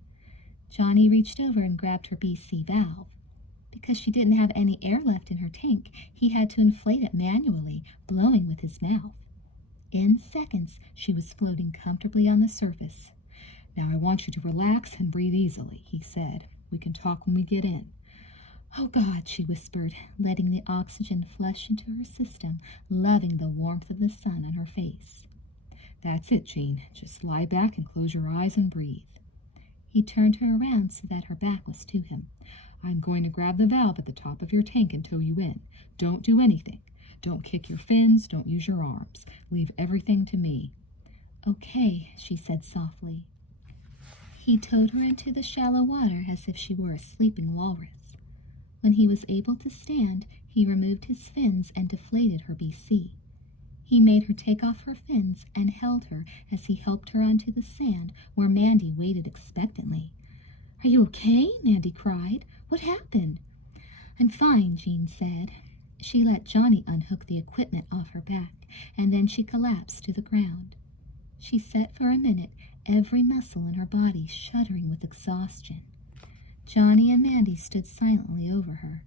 Johnny reached over and grabbed her BC valve. Because she didn't have any air left in her tank, he had to inflate it manually, blowing with his mouth. In seconds, she was floating comfortably on the surface. Now I want you to relax and breathe easily, he said. We can talk when we get in. Oh, God, she whispered, letting the oxygen flush into her system, loving the warmth of the sun on her face. That's it, Jean. Just lie back and close your eyes and breathe. He turned her around so that her back was to him. I'm going to grab the valve at the top of your tank and tow you in. Don't do anything. Don't kick your fins. Don't use your arms. Leave everything to me. Okay, she said softly. He towed her into the shallow water as if she were a sleeping walrus. When he was able to stand, he removed his fins and deflated her BC. He made her take off her fins and held her as he helped her onto the sand where Mandy waited expectantly. Are you okay? Mandy cried. What happened? I'm fine, Jean said. She let Johnny unhook the equipment off her back, and then she collapsed to the ground. She sat for a minute, every muscle in her body shuddering with exhaustion. Johnny and Mandy stood silently over her.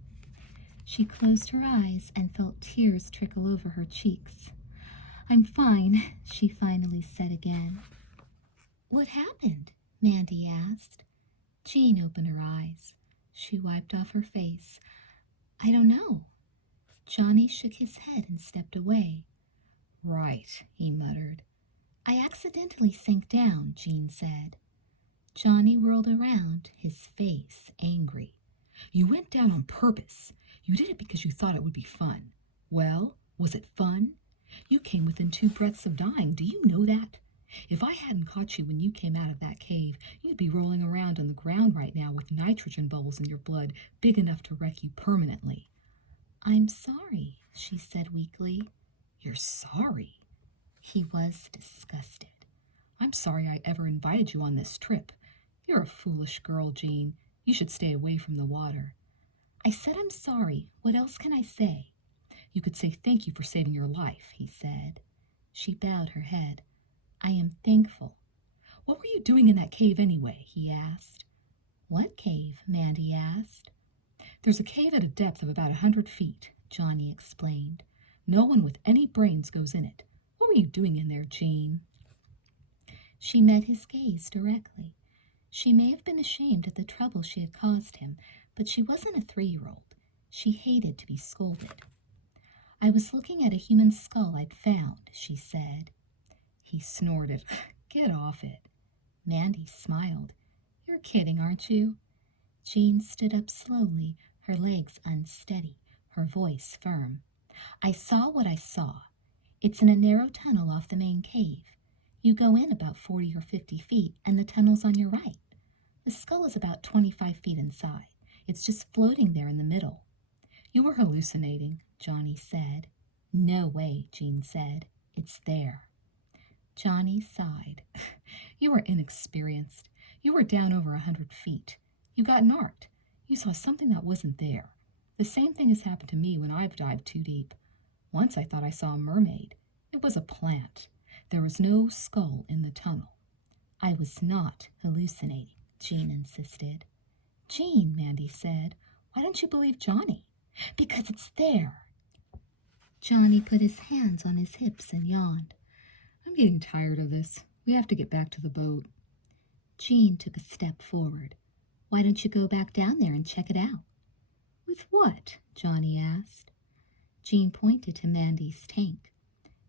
She closed her eyes and felt tears trickle over her cheeks. I'm fine, she finally said again. What happened? Mandy asked. Jean opened her eyes. She wiped off her face. I don't know. Johnny shook his head and stepped away. Right, he muttered. I accidentally sank down, Jean said. Johnny whirled around, his face angry. You went down on purpose. You did it because you thought it would be fun. Well, was it fun? You came within 2 breaths of dying. Do you know that? If I hadn't caught you when you came out of that cave, you'd be rolling around on the ground right now with nitrogen bubbles in your blood big enough to wreck you permanently. I'm sorry, she said weakly. You're sorry? He was disgusted. I'm sorry I ever invited you on this trip. You're a foolish girl, Jean. You should stay away from the water. I said I'm sorry. What else can I say? You could say thank you for saving your life, he said. She bowed her head. I am thankful. What were you doing in that cave anyway? He asked. What cave? Mandy asked. There's a cave at a depth of about 100 feet, Johnny explained. No one with any brains goes in it. What were you doing in there, Jean? She met his gaze directly. She may have been ashamed at the trouble she had caused him, but she wasn't a 3-year-old. She hated to be scolded. I was looking at a human skull I'd found, she said. He snorted. Get off it. Mandy smiled. You're kidding, aren't you? Jean stood up slowly, her legs unsteady, her voice firm. I saw what I saw. It's in a narrow tunnel off the main cave. You go in about 40 or 50 feet, and the tunnel's on your right. The skull is about 25 feet inside. It's just floating there in the middle. You were hallucinating, Johnny said. No way, Jean said. It's there. Johnny sighed. You were inexperienced. You were down over 100 feet. You got narked. You saw something that wasn't there. The same thing has happened to me when I've dived too deep. Once I thought I saw a mermaid. It was a plant. There was no skull in the tunnel. I was not hallucinating, Jean insisted. Jean, Mandy said, why don't you believe Johnny? Because it's there. Johnny put his hands on his hips and yawned. I'm getting tired of this. We have to get back to the boat. Jean took a step forward. Why don't you go back down there and check it out? With what? Johnny asked. Jean pointed to Mandy's tank.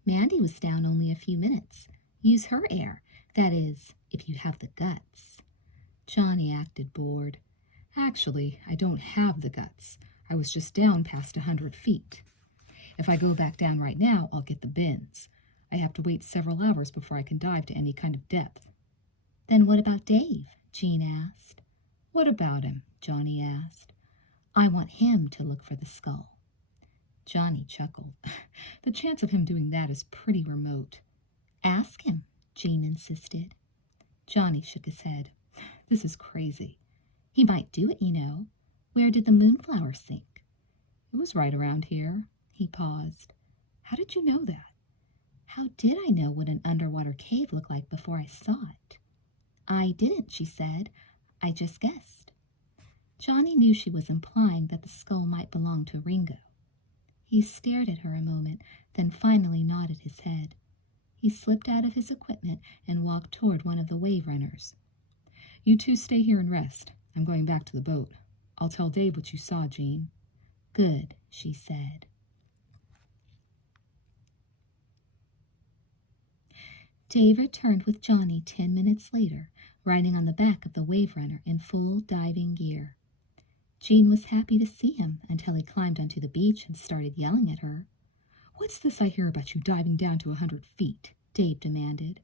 Mandy was down only a few minutes. Use her air. That is, if you have the guts. Johnny acted bored. Actually, I don't have the guts. I was just down past 100 feet. If I go back down right now, I'll get the bends. I have to wait several hours before I can dive to any kind of depth. Then what about Dave? Jean asked. What about him? Johnny asked. I want him to look for the skull. Johnny chuckled. The chance of him doing that is pretty remote. Ask him, Jean insisted. Johnny shook his head. This is crazy. He might do it, you know. Where did the Moonflower sink? It was right around here. He paused. How did you know that? How did I know what an underwater cave looked like before I saw it? I didn't, she said. I just guessed. Johnny knew she was implying that the skull might belong to Ringo. He stared at her a moment, then finally nodded his head. He slipped out of his equipment and walked toward one of the wave runners. You two stay here and rest. I'm going back to the boat. I'll tell Dave what you saw, Jean. Good, she said. Dave returned with Johnny 10 minutes later, riding on the back of the wave runner in full diving gear. Jean was happy to see him until he climbed onto the beach and started yelling at her. What's this I hear about you diving down to 100 feet? Dave demanded.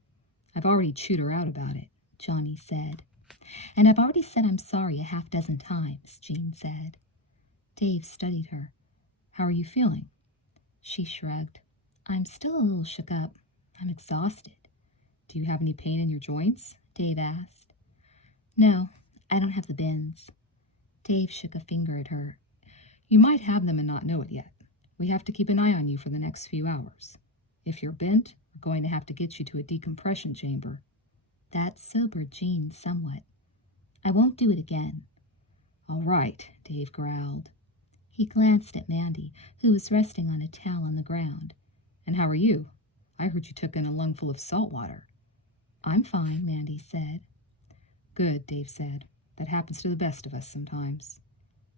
I've already chewed her out about it, Johnny said. And I've already said I'm sorry a half-dozen times, Jean said. Dave studied her. How are you feeling? She shrugged. I'm still a little shook up. I'm exhausted. Do you have any pain in your joints? Dave asked. No, I don't have the bends. Dave shook a finger at her. You might have them and not know it yet. We have to keep an eye on you for the next few hours. If you're bent, we're going to have to get you to a decompression chamber. That sobered Jean somewhat. I won't do it again. All right, Dave growled. He glanced at Mandy, who was resting on a towel on the ground. And how are you? I heard you took in a lungful of salt water. I'm fine, Mandy said. Good, Dave said. That happens to the best of us sometimes.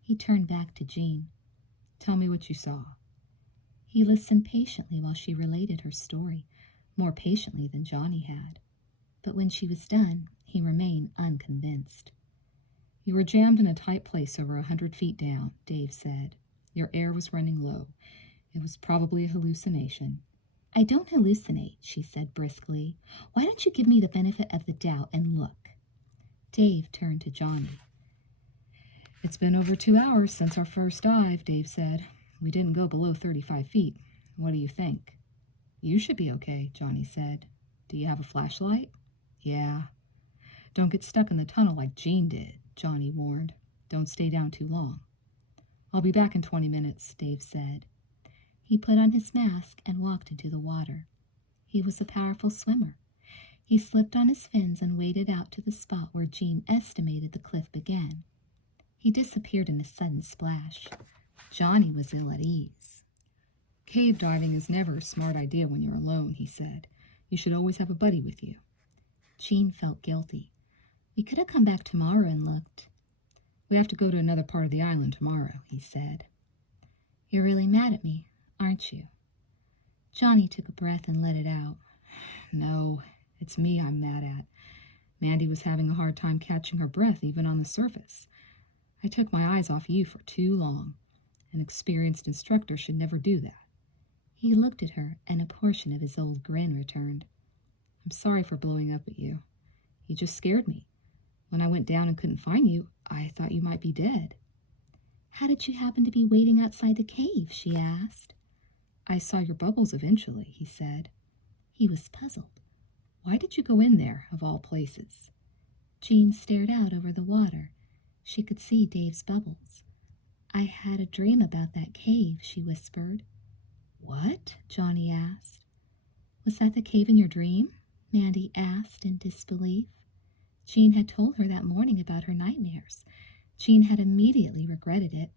He turned back to Jean. Tell me what you saw. He listened patiently while she related her story, more patiently than Johnny had. But when she was done, he remained unconvinced. You were jammed in a tight place over 100 feet down, Dave said. Your air was running low. It was probably a hallucination. I don't hallucinate, she said briskly. Why don't you give me the benefit of the doubt and look? Dave turned to Johnny. It's been over 2 hours since our first dive, Dave said. We didn't go below 35 feet. What do you think? You should be okay, Johnny said. Do you have a flashlight? Yeah. Don't get stuck in the tunnel like Jean did, Johnny warned. Don't stay down too long. I'll be back in 20 minutes, Dave said. He put on his mask and walked into the water. He was a powerful swimmer. He slipped on his fins and waded out to the spot where Jean estimated the cliff began. He disappeared in a sudden splash. Johnny was ill at ease. Cave diving is never a smart idea when you're alone, he said. You should always have a buddy with you. Jean felt guilty. We could have come back tomorrow and looked. We have to go to another part of the island tomorrow, he said. You're really mad at me, aren't you? Johnny took a breath and let it out. No, it's me I'm mad at. Mandy was having a hard time catching her breath even on the surface. I took my eyes off you for too long. An experienced instructor should never do that. He looked at her, and a portion of his old grin returned. I'm sorry for blowing up at you. You just scared me. When I went down and couldn't find you, I thought you might be dead. How did you happen to be waiting outside the cave? She asked. I saw your bubbles eventually, he said. He was puzzled. Why did you go in there, of all places? Jean stared out over the water. She could see Dave's bubbles. I had a dream about that cave, she whispered. What? Johnny asked. Was that the cave in your dream? Mandy asked in disbelief. Jean had told her that morning about her nightmares. Jean had immediately regretted it.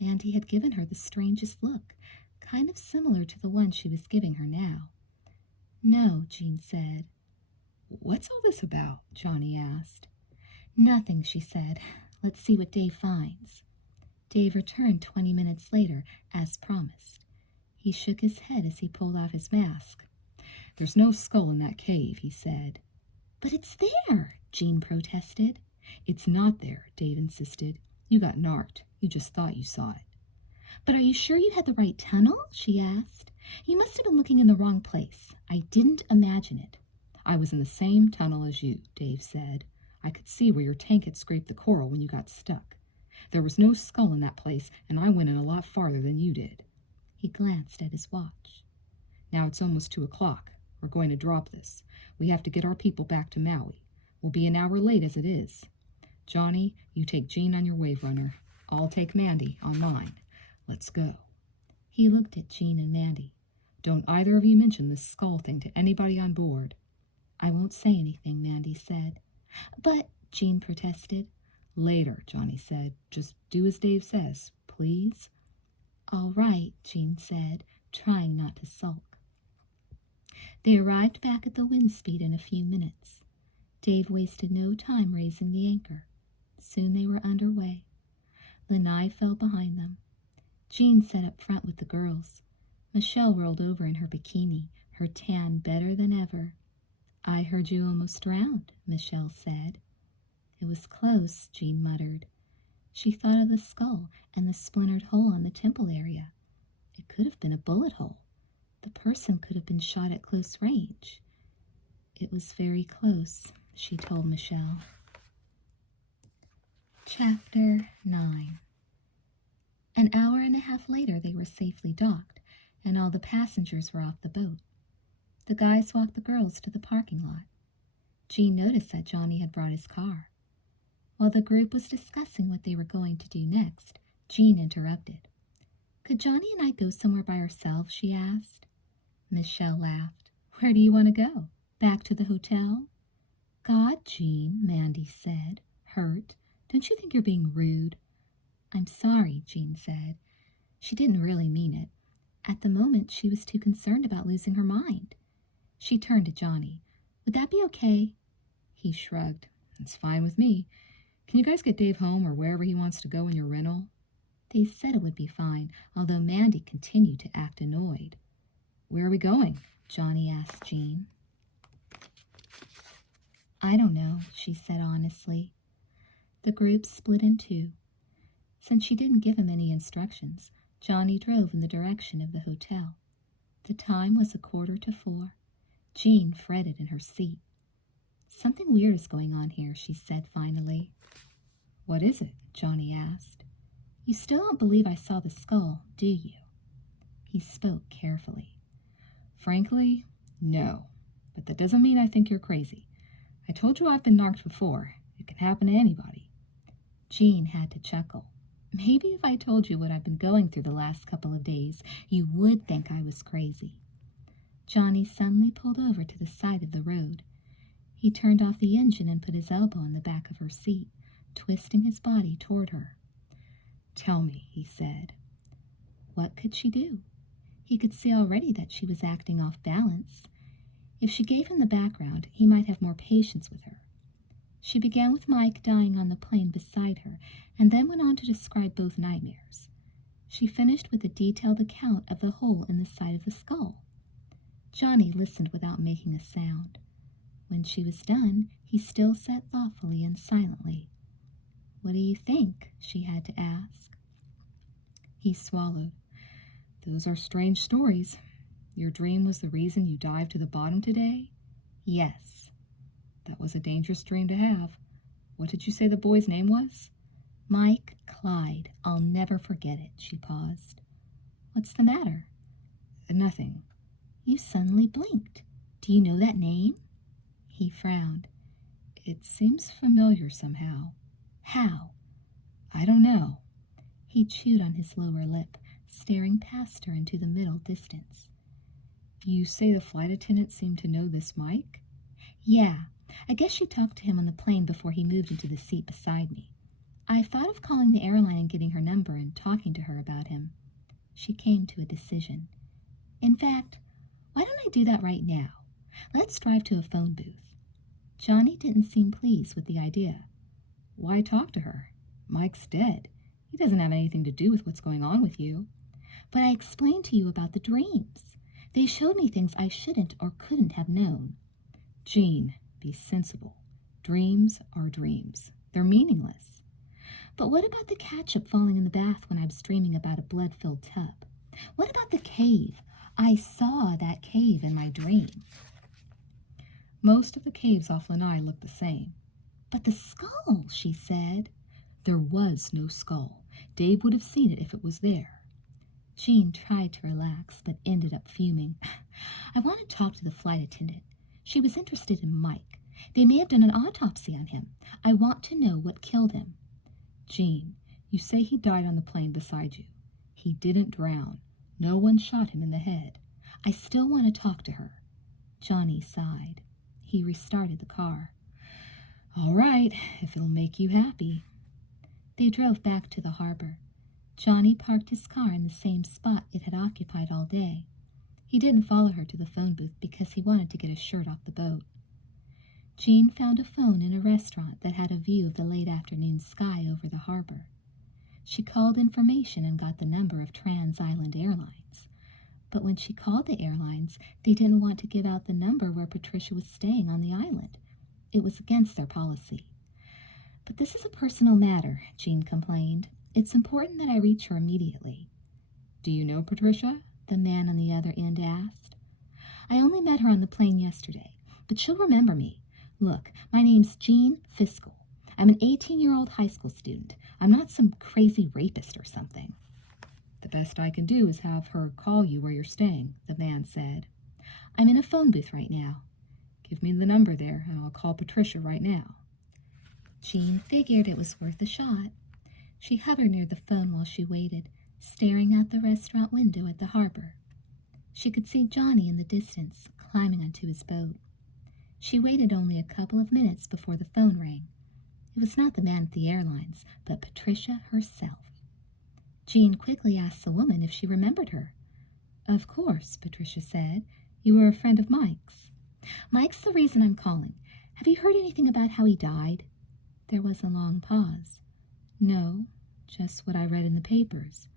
Mandy had given her the strangest look, kind of similar to the one she was giving her now. No, Jean said. What's all this about? Johnny asked. Nothing, she said. Let's see what Dave finds. Dave returned 20 minutes later, as promised. He shook his head as he pulled off his mask. There's no skull in that cave, he said. But it's there, Jean protested. It's not there, Dave insisted. You got narked. You just thought you saw it. But are you sure you had the right tunnel? She asked. You must have been looking in the wrong place. I didn't imagine it. I was in the same tunnel as you, Dave said. I could see where your tank had scraped the coral when you got stuck. There was no skull in that place, and I went in a lot farther than you did. He glanced at his watch. Now it's almost 2 o'clock. We're going to drop this. We have to get our people back to Maui. We'll be an hour late as it is. Johnny, you take Jean on your wave runner. I'll take Mandy on mine. Let's go. He looked at Jean and Mandy. Don't either of you mention this skull thing to anybody on board. I won't say anything, Mandy said. But, Jean protested. Later, Johnny said. Just do as Dave says, please. All right, Jean said, trying not to sulk. They arrived back at the wind speed in a few minutes. Dave wasted no time raising the anchor. Soon they were underway. Lanai fell behind them. Jean sat up front with the girls. Michelle rolled over in her bikini, her tan better than ever. I heard you almost drowned, Michelle said. It was close, Jean muttered. She thought of the skull and the splintered hole on the temple area. It could have been a bullet hole. The person could have been shot at close range. It was very close, she told Michelle. Chapter 9. An hour and a half later they were safely docked, and all the passengers were off the boat. The guys walked the girls to the parking lot. Jean noticed that Johnny had brought his car. While the group was discussing what they were going to do next, Jean interrupted. Could Johnny and I go somewhere by ourselves? She asked. Michelle laughed. Where do you want to go? Back to the hotel? God, Jean, Mandy said, hurt. Don't you think you're being rude? I'm sorry, Jean said. She didn't really mean it. At the moment, she was too concerned about losing her mind. She turned to Johnny. Would that be okay? He shrugged. It's fine with me. Can you guys get Dave home or wherever he wants to go in your rental? They said it would be fine, although Mandy continued to act annoyed. Where are we going? Johnny asked Jean. I don't know, she said honestly. The group split in two. Since she didn't give him any instructions, Johnny drove in the direction of the hotel. The time was 4:45. Jean fretted in her seat. Something weird is going on here, she said finally. What is it? Johnny asked. You still don't believe I saw the skull, do you? He spoke carefully. Frankly, no. But that doesn't mean I think you're crazy. I told you I've been narked before. It can happen to anybody. Jean had to chuckle. Maybe if I told you what I've been going through the last couple of days, you would think I was crazy. Johnny suddenly pulled over to the side of the road. He turned off the engine and put his elbow on the back of her seat, twisting his body toward her. Tell me, he said. What could she do? He could see already that she was acting off balance. If she gave him the background, he might have more patience with her. She began with Mike dying on the plane beside her, and then went on to describe both nightmares. She finished with a detailed account of the hole in the side of the skull. Johnny listened without making a sound. When she was done, he still sat thoughtfully and silently. "What do you think?" she had to ask. He swallowed. "Those are strange stories. Your dream was the reason you dived to the bottom today?" "Yes." "That was a dangerous dream to have. What did you say the boy's name was?" "Mike Clyde. I'll never forget it." She paused. "What's the matter?" "Nothing." "You suddenly blinked. Do you know that name?" He frowned. "It seems familiar somehow." "How?" "I don't know." He chewed on his lower lip, staring past her into the middle distance. "You say the flight attendant seemed to know this Mike?" "Yeah. I guess she talked to him on the plane before he moved into the seat beside me. I thought of calling the airline and getting her number and talking to her about him." She came to a decision. "In fact, why don't I do that right now? Let's drive to a phone booth." Johnny didn't seem pleased with the idea. "Why talk to her? Mike's dead. He doesn't have anything to do with what's going on with you." "But I explained to you about the dreams. They showed me things I shouldn't or couldn't have known." "Jean, be sensible. Dreams are dreams. They're meaningless." "But what about the ketchup falling in the bath when I was dreaming about a blood-filled tub? What about the cave? I saw that cave in my dream." "Most of the caves off Lanai look the same." "But the skull," she said. "There was no skull. Dave would have seen it if it was there." Jean tried to relax, but ended up fuming. "I want to talk to the flight attendant. She was interested in Mike. They may have done an autopsy on him. I want to know what killed him." "Jean, you say he died on the plane beside you. He didn't drown. No one shot him in the head." "I still want to talk to her." Johnny sighed. He restarted the car. "All right, if it'll make you happy." They drove back to the harbor. Johnny parked his car in the same spot it had occupied all day. He didn't follow her to the phone booth because he wanted to get his shirt off the boat. Jean found a phone in a restaurant that had a view of the late afternoon sky over the harbor. She called information and got the number of Trans-Island Airlines. But when she called the airlines, they didn't want to give out the number where Patricia was staying on the island. It was against their policy. "But this is a personal matter," Jean complained. "It's important that I reach her immediately." "Do you know Patricia?" the man on the other end asked. "I only met her on the plane yesterday, but she'll remember me. Look, my name's Jean Fiscal. I'm an 18-year-old high school student. I'm not some crazy rapist or something." "The best I can do is have her call you where you're staying," the man said. "I'm in a phone booth right now." "Give me the number there, and I'll call Patricia right now." Jean figured it was worth a shot. She hovered near the phone while she waited, staring out the restaurant window at the harbor. She could see Johnny in the distance, climbing onto his boat. She waited only a couple of minutes before the phone rang. It was not the man at the airlines, but Patricia herself. Jean quickly asked the woman if she remembered her. "Of course," Patricia said. "You were a friend of Mike's." "Mike's the reason I'm calling. Have you heard anything about how he died?" There was a long pause. "No, just what I read in the papers."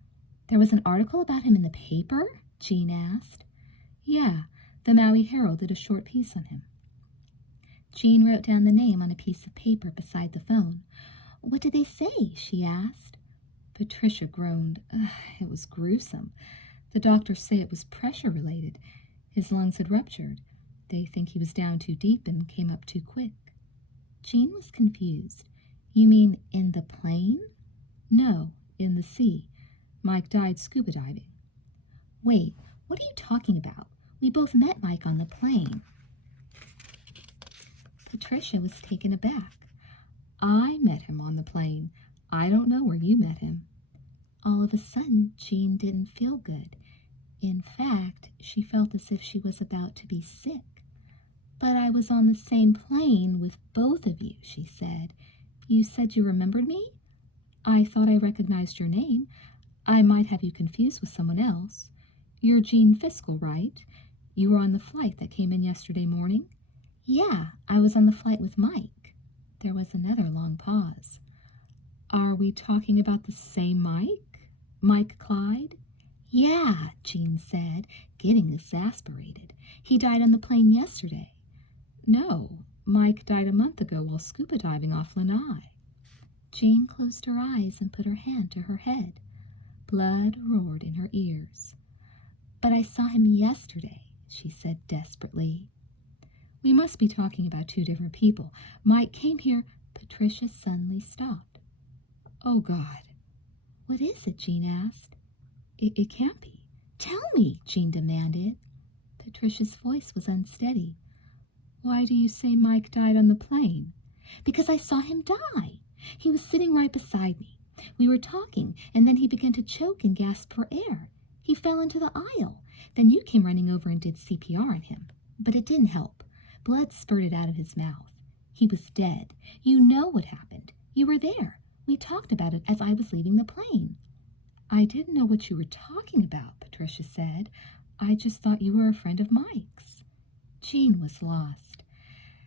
"There was an article about him in the paper?" Jean asked. "Yeah, the Maui Herald did a short piece on him." Jean wrote down the name on a piece of paper beside the phone. "What did they say?" she asked. Patricia groaned. It was gruesome. The doctors say it was pressure-related. His lungs had ruptured. They think he was down too deep and came up too quick. Jean was confused. "You mean in the plane?" "No, in the sea. Mike died scuba diving." "Wait, what are you talking about? We both met Mike on the plane." Patricia was taken aback. "I met him on the plane. I don't know where you met him." All of a sudden, Jean didn't feel good. In fact, she felt as if she was about to be sick. "But I was on the same plane with both of you," she said. "You said you remembered me?" "I thought I recognized your name. I might have you confused with someone else. You're Jean Fiscal, right? You were on the flight that came in yesterday morning?" "Yeah, I was on the flight with Mike." There was another long pause. "Are we talking about the same Mike? Mike Clyde?" Yeah, Jean said, getting exasperated. He died on the plane yesterday. No, Mike died a month ago while scuba diving off Lanai. Jean closed her eyes and put her hand to her head. Blood roared in her ears. But I saw him yesterday, she said desperately. We must be talking about two different people. Mike came here. Patricia suddenly stopped. Oh, God. What is it? Jean asked. It can't be. Tell me, Jean demanded. Patricia's voice was unsteady. Why do you say Mike died on the plane? Because I saw him die. He was sitting right beside me. We were talking, and then he began to choke and gasp for air. He fell into the aisle. Then you came running over and did CPR on him. But it didn't help. Blood spurted out of his mouth. He was dead. You know what happened. You were there. We talked about it as I was leaving the plane. I didn't know what you were talking about, Patricia said. I just thought you were a friend of Mike's. Jean was lost.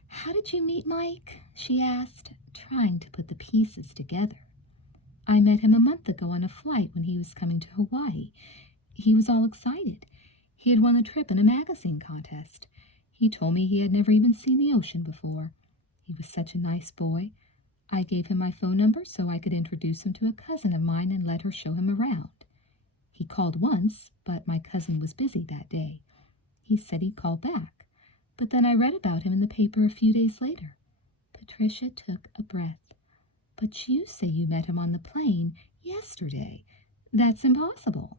How did you meet Mike? She asked, trying to put the pieces together. I met him a month ago on a flight when he was coming to Hawaii. He was all excited. He had won the trip in a magazine contest. He told me he had never even seen the ocean before. He was such a nice boy. I gave him my phone number so I could introduce him to a cousin of mine and let her show him around. He called once, but my cousin was busy that day. He said he'd call back, but then I read about him in the paper a few days later. Patricia took a breath. But you say you met him on the plane yesterday. That's impossible.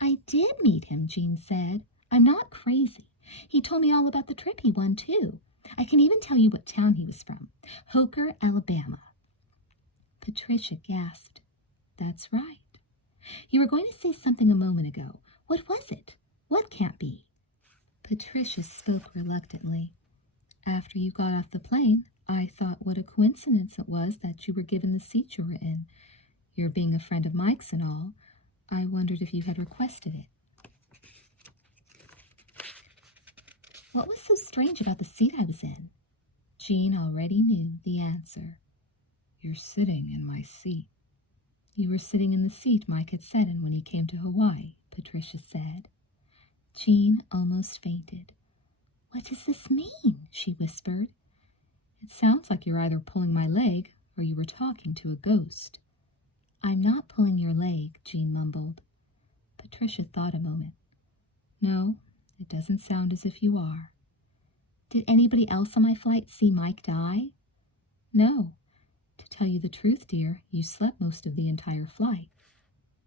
I did meet him, Jean said. I'm not crazy. He told me all about the trip he won, too. I can even tell you what town he was from. Hooker, Alabama. Patricia gasped. That's right. You were going to say something a moment ago. What was it? What can't be? Patricia spoke reluctantly. After you got off the plane, I thought what a coincidence it was that you were given the seat you were in. Your being a friend of Mike's and all, I wondered if you had requested it. What was so strange about the seat I was in? Jean already knew the answer. You're sitting in my seat. You were sitting in the seat Mike had sat in when he came to Hawaii, Patricia said. Jean almost fainted. What does this mean? She whispered. It sounds like you're either pulling my leg or you were talking to a ghost. I'm not pulling your leg, Jean mumbled. Patricia thought a moment. No, it doesn't sound as if you are. Did anybody else on my flight see Mike die? No. To tell you the truth, dear, you slept most of the entire flight.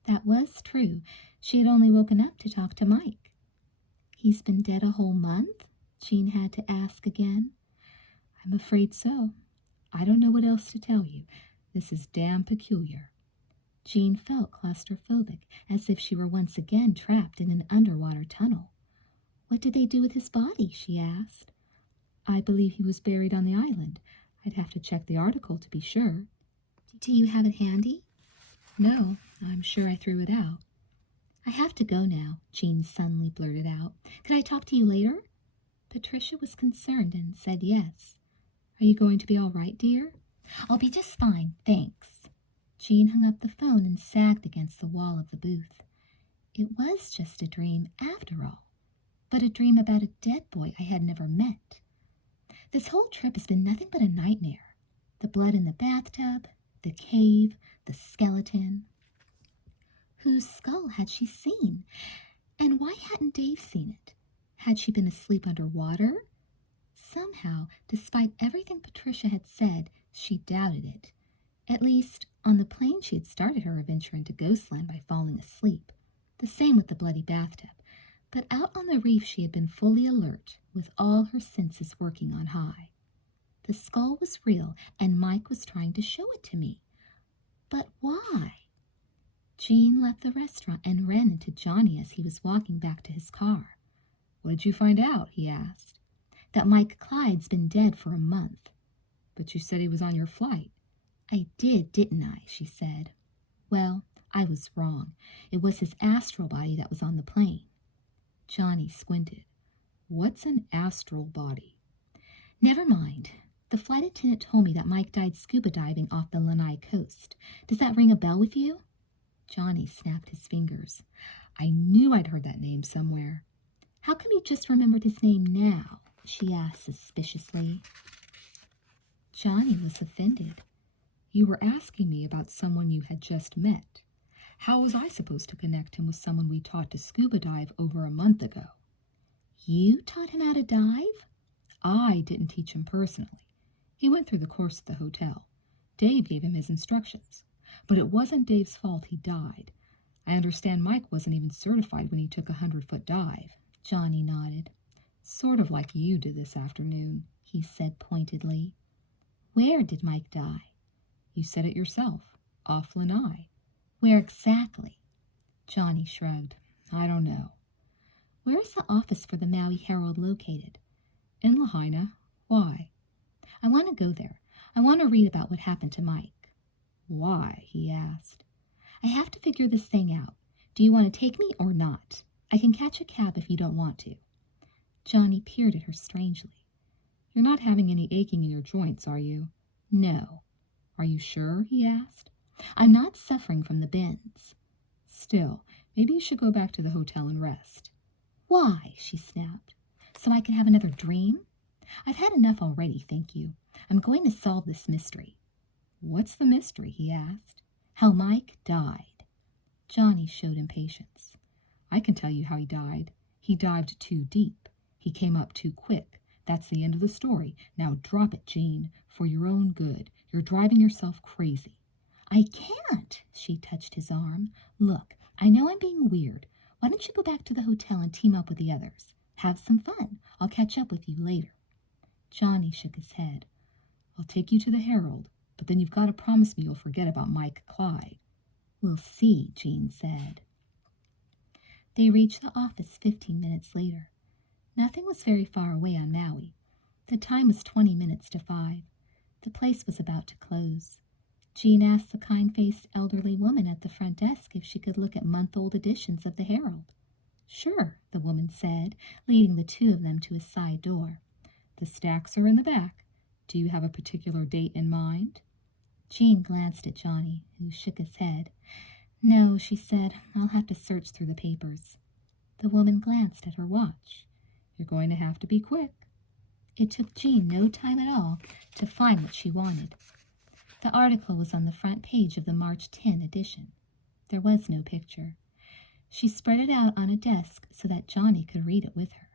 That was true. She had only woken up to talk to Mike. He's been dead a whole month? Jean had to ask again. I'm afraid so. I don't know what else to tell you. This is damn peculiar. Jean felt claustrophobic, as if she were once again trapped in an underwater tunnel. What did they do with his body? She asked. I believe he was buried on the island. I'd have to check the article to be sure. Do you have it handy? No, I'm sure I threw it out. I have to go now, Jean suddenly blurted out. Could I talk to you later? Patricia was concerned and said yes. Are you going to be all right, dear? I'll be just fine, thanks. Jean hung up the phone and sagged against the wall of the booth. It was just a dream after all, but a dream about a dead boy I had never met. This whole trip has been nothing but a nightmare. The blood in the bathtub, the cave, the skeleton. Whose skull had she seen? And why hadn't Dave seen it? Had she been asleep underwater? Somehow, despite everything Patricia had said, she doubted it. At least, on the plane she had started her adventure into Ghostland by falling asleep. The same with the bloody bathtub. But out on the reef she had been fully alert, with all her senses working on high. The skull was real, and Mike was trying to show it to me. But why? Jean left the restaurant and ran into Johnny as he was walking back to his car. What did you find out? He asked. That Mike Clyde's been dead for a month. But you said he was on your flight. I did, didn't I? She said. Well, I was wrong. It was his astral body that was on the plane. Johnny squinted. What's an astral body? Never mind. The flight attendant told me that Mike died scuba diving off the Lanai coast. Does that ring a bell with you? Johnny snapped his fingers. I knew I'd heard that name somewhere. How come you just remembered his name now? She asked suspiciously. Johnny was offended. You were asking me about someone you had just met. How was I supposed to connect him with someone we taught to scuba dive over a month ago? You taught him how to dive? I didn't teach him personally. He went through the course at the hotel. Dave gave him his instructions. But it wasn't Dave's fault he died. I understand Mike wasn't even certified when he took a 100-foot dive. Johnny nodded. Sort of like you did this afternoon, he said pointedly. Where did Mike die? You said it yourself. Off Lanai. Where exactly? Johnny shrugged. I don't know. Where is the office for the Maui Herald located? In Lahaina. Why? I want to go there. I want to read about what happened to Mike. Why? He asked. I have to figure this thing out. Do you want to take me or not? I can catch a cab if you don't want to. Johnny peered at her strangely. You're not having any aching in your joints, are you? No. Are you sure? He asked. I'm not suffering from the bends. Still, maybe you should go back to the hotel and rest. Why? She snapped. So I can have another dream? I've had enough already, thank you. I'm going to solve this mystery. What's the mystery? He asked. How Mike died. Johnny showed impatience. I can tell you how he died. He dived too deep. He came up too quick. That's the end of the story. Now drop it, Jean, for your own good. You're driving yourself crazy. I can't, she touched his arm. Look, I know I'm being weird. Why don't you go back to the hotel and team up with the others? Have some fun. I'll catch up with you later. Johnny shook his head. I'll take you to the Herald, but then you've got to promise me you'll forget about Mike Clyde. We'll see, Jean said. They reached the office 15 minutes later. Nothing was very far away on Maui. The time was 20 minutes to 5. The place was about to close. Jean asked the kind-faced elderly woman at the front desk if she could look at month-old editions of the Herald. Sure, the woman said, leading the two of them to a side door. The stacks are in the back. Do you have a particular date in mind? Jean glanced at Johnny, who shook his head. No, she said, I'll have to search through the papers. The woman glanced at her watch. You're going to have to be quick. It took Jean no time at all to find what she wanted. The article was on the front page of the March 10 edition. There was no picture. She spread it out on a desk so that Johnny could read it with her.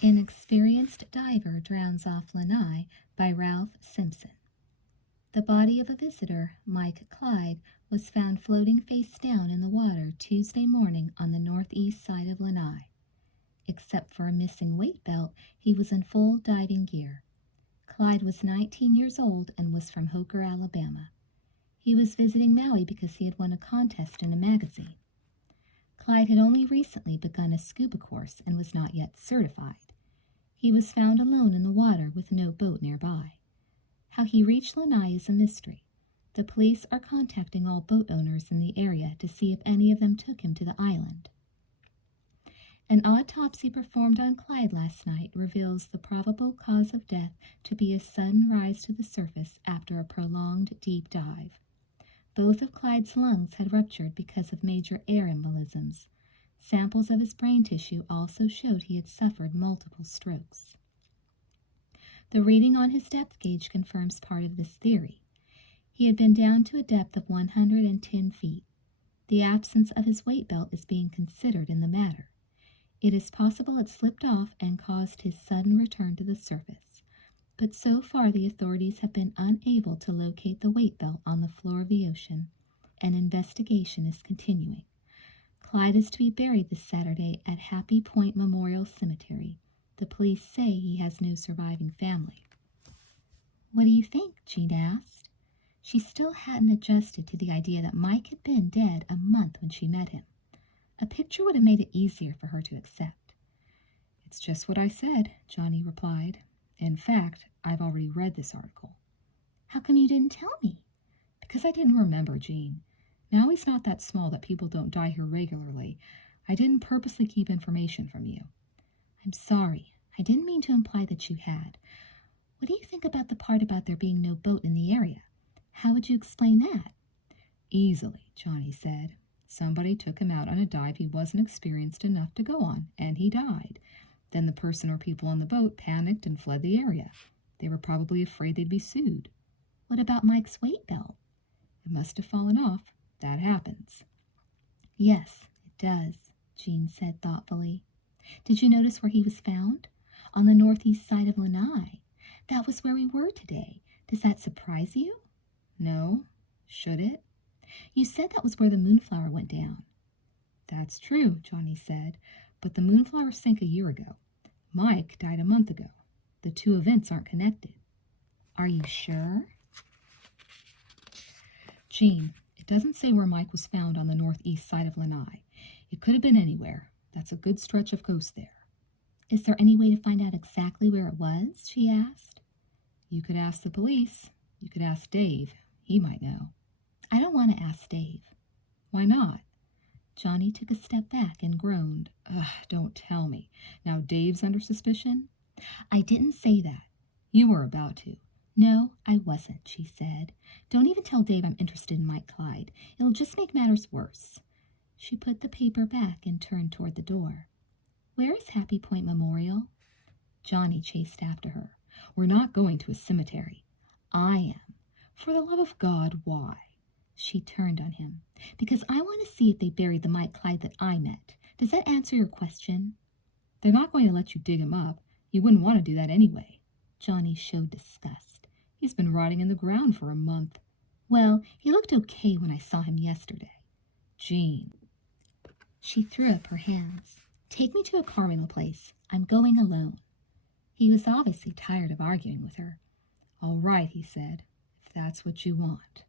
Inexperienced Diver Drowns Off Lanai by Ralph Simpson. The body of a visitor, Mike Clyde, was found floating face down in the water Tuesday morning on the northeast side of Lanai. Except for a missing weight belt, he was in full diving gear. Clyde was 19 years old and was from Hoker, Alabama. He was visiting Maui because he had won a contest in a magazine. Clyde had only recently begun a scuba course and was not yet certified. He was found alone in the water with no boat nearby. How he reached Lanai is a mystery. The police are contacting all boat owners in the area to see if any of them took him to the island. An autopsy performed on Clyde last night reveals the probable cause of death to be a sudden rise to the surface after a prolonged deep dive. Both of Clyde's lungs had ruptured because of major air embolisms. Samples of his brain tissue also showed he had suffered multiple strokes. The reading on his depth gauge confirms part of this theory. He had been down to a depth of 110 feet. The absence of his weight belt is being considered in the matter. It is possible it slipped off and caused his sudden return to the surface, but so far the authorities have been unable to locate the weight belt on the floor of the ocean. An investigation is continuing. Clyde is to be buried this Saturday at Happy Point Memorial Cemetery. The police say he has no surviving family. What do you think? Jean asked. She still hadn't adjusted to the idea that Mike had been dead a month when she met him. A picture would have made it easier for her to accept. It's just what I said, Johnny replied. In fact, I've already read this article. How come you didn't tell me? Because I didn't remember, Jean. Maui's not that small that people don't die here regularly. I didn't purposely keep information from you. I'm sorry. I didn't mean to imply that you had. What do you think about the part about there being no boat in the area? How would you explain that? Easily, Johnny said. Somebody took him out on a dive he wasn't experienced enough to go on, and he died. Then the person or people on the boat panicked and fled the area. They were probably afraid they'd be sued. What about Mike's weight belt? It must have fallen off. That happens. Yes, it does, Jean said thoughtfully. Did you notice where he was found? On the northeast side of Lanai. That was where we were today. Does that surprise you? No. Should it? You said that was where the Moonflower went down. That's true, Johnny said, but the Moonflower sank a year ago. Mike died a month ago. The two events aren't connected. Are you sure? Jean, it doesn't say where Mike was found on the northeast side of Lanai. It could have been anywhere. That's a good stretch of coast there. Is there any way to find out exactly where it was? She asked. You could ask the police. You could ask Dave. He might know. I don't want to ask Dave. Why not? Johnny took a step back and groaned. Ugh, don't tell me. Now Dave's under suspicion? I didn't say that. You were about to. No, I wasn't, she said. Don't even tell Dave I'm interested in Mike Clyde. It'll just make matters worse. She put the paper back and turned toward the door. Where is Happy Point Memorial? Johnny chased after her. We're not going to a cemetery. I am. For the love of God, why? She turned on him. Because I want to see if they buried the Mike Clyde that I met. Does that answer your question? They're not going to let you dig him up. You wouldn't want to do that anyway. Johnny showed disgust. He's been rotting in the ground for a month. Well, he looked okay when I saw him yesterday. Jean. She threw up her hands. Take me to a car rental place. I'm going alone. He was obviously tired of arguing with her. All right, he said, if that's what you want.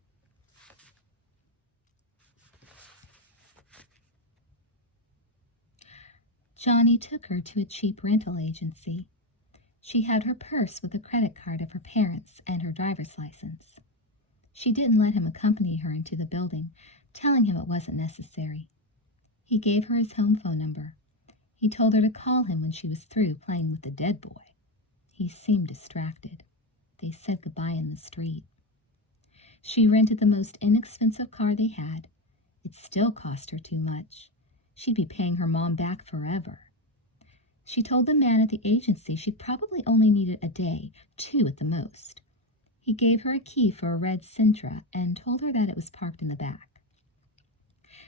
Johnny took her to a cheap rental agency. She had her purse with a credit card of her parents and her driver's license. She didn't let him accompany her into the building, telling him it wasn't necessary. He gave her his home phone number. He told her to call him when she was through playing with the dead boy. He seemed distracted. They said goodbye in the street. She rented the most inexpensive car they had. It still cost her too much. She'd be paying her mom back forever. She told the man at the agency she'd probably only need it a day, 2 at the most. He gave her a key for a red Sentra and told her that it was parked in the back.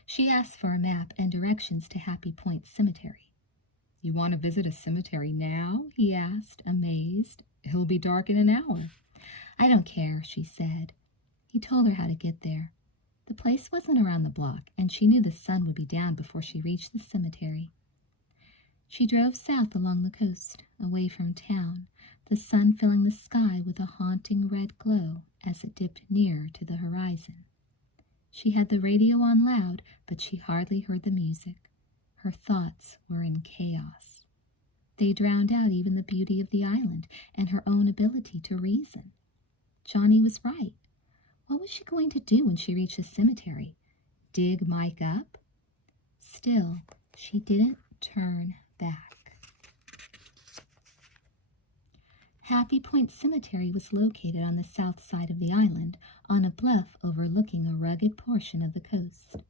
She asked for a map and directions to Happy Point Cemetery. You want to visit a cemetery now? He asked, amazed. It'll be dark in an hour. I don't care, she said. He told her how to get there. The place wasn't around the block, and she knew the sun would be down before she reached the cemetery. She drove south along the coast, away from town, the sun filling the sky with a haunting red glow as it dipped nearer to the horizon. She had the radio on loud, but she hardly heard the music. Her thoughts were in chaos. They drowned out even the beauty of the island and her own ability to reason. Johnny was right. What was she going to do when she reached the cemetery? Dig Mike up? Still, she didn't turn back. Happy Point Cemetery was located on the south side of the island, on a bluff overlooking a rugged portion of the coast.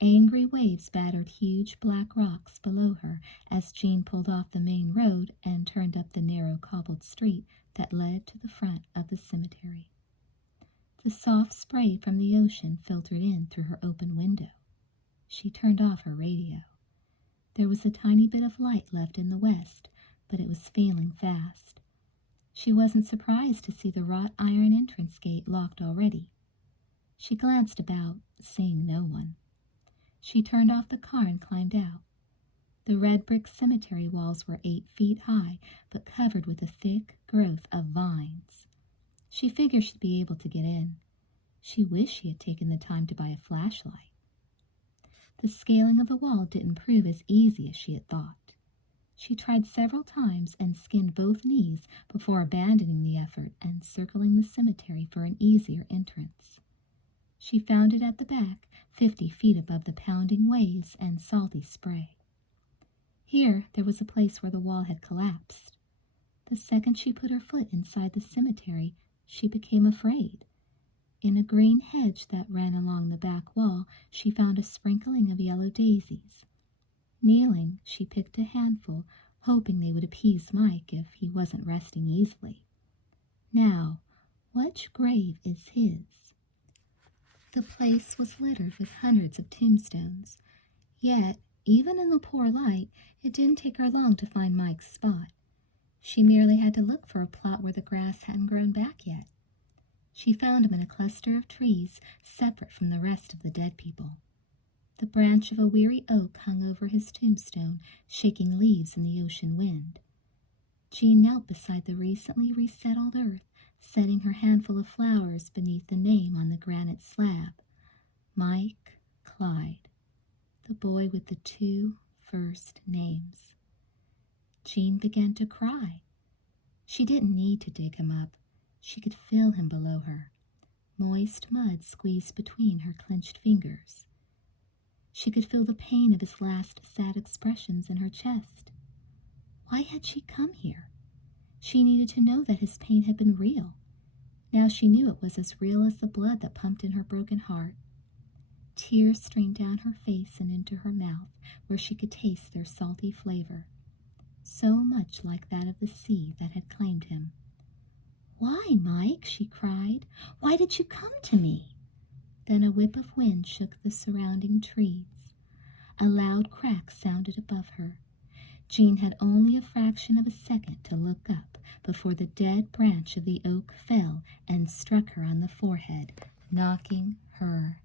Angry waves battered huge black rocks below her as Jean pulled off the main road and turned up the narrow cobbled street that led to the front of the cemetery. The soft spray from the ocean filtered in through her open window. She turned off her radio. There was a tiny bit of light left in the west, but it was failing fast. She wasn't surprised to see the wrought iron entrance gate locked already. She glanced about, seeing no one. She turned off the car and climbed out. The red brick cemetery walls were 8 feet high, but covered with a thick growth of vines. She figured she'd be able to get in. She wished she had taken the time to buy a flashlight. The scaling of the wall didn't prove as easy as she had thought. She tried several times and skinned both knees before abandoning the effort and circling the cemetery for an easier entrance. She found it at the back, 50 feet above the pounding waves and salty spray. Here there was a place where the wall had collapsed. The second she put her foot inside the cemetery, she became afraid. In a green hedge that ran along the back wall, she found a sprinkling of yellow daisies. Kneeling, she picked a handful, hoping they would appease Mike if he wasn't resting easily. Now, which grave is his? The place was littered with hundreds of tombstones. Yet, even in the poor light, it didn't take her long to find Mike's spot. She merely had to look for a plot where the grass hadn't grown back yet. She found him in a cluster of trees, separate from the rest of the dead people. The branch of a weary oak hung over his tombstone, shaking leaves in the ocean wind. Jean knelt beside the recently resettled earth, setting her handful of flowers beneath the name on the granite slab. Mike Clyde, the boy with the 2 first names. Jean began to cry. She didn't need to dig him up. She could feel him below her. Moist mud squeezed between her clenched fingers. She could feel the pain of his last sad expressions in her chest. Why had she come here? She needed to know that his pain had been real. Now she knew it was as real as the blood that pumped in her broken heart. Tears streamed down her face and into her mouth, where she could taste their salty flavor, so much like that of the sea that had claimed him. "Why, Mike?" she cried. "Why did you come to me?" Then a whip of wind shook the surrounding trees. A loud crack sounded above her. Jean had only a fraction of a second to look up before the dead branch of the oak fell and struck her on the forehead, knocking her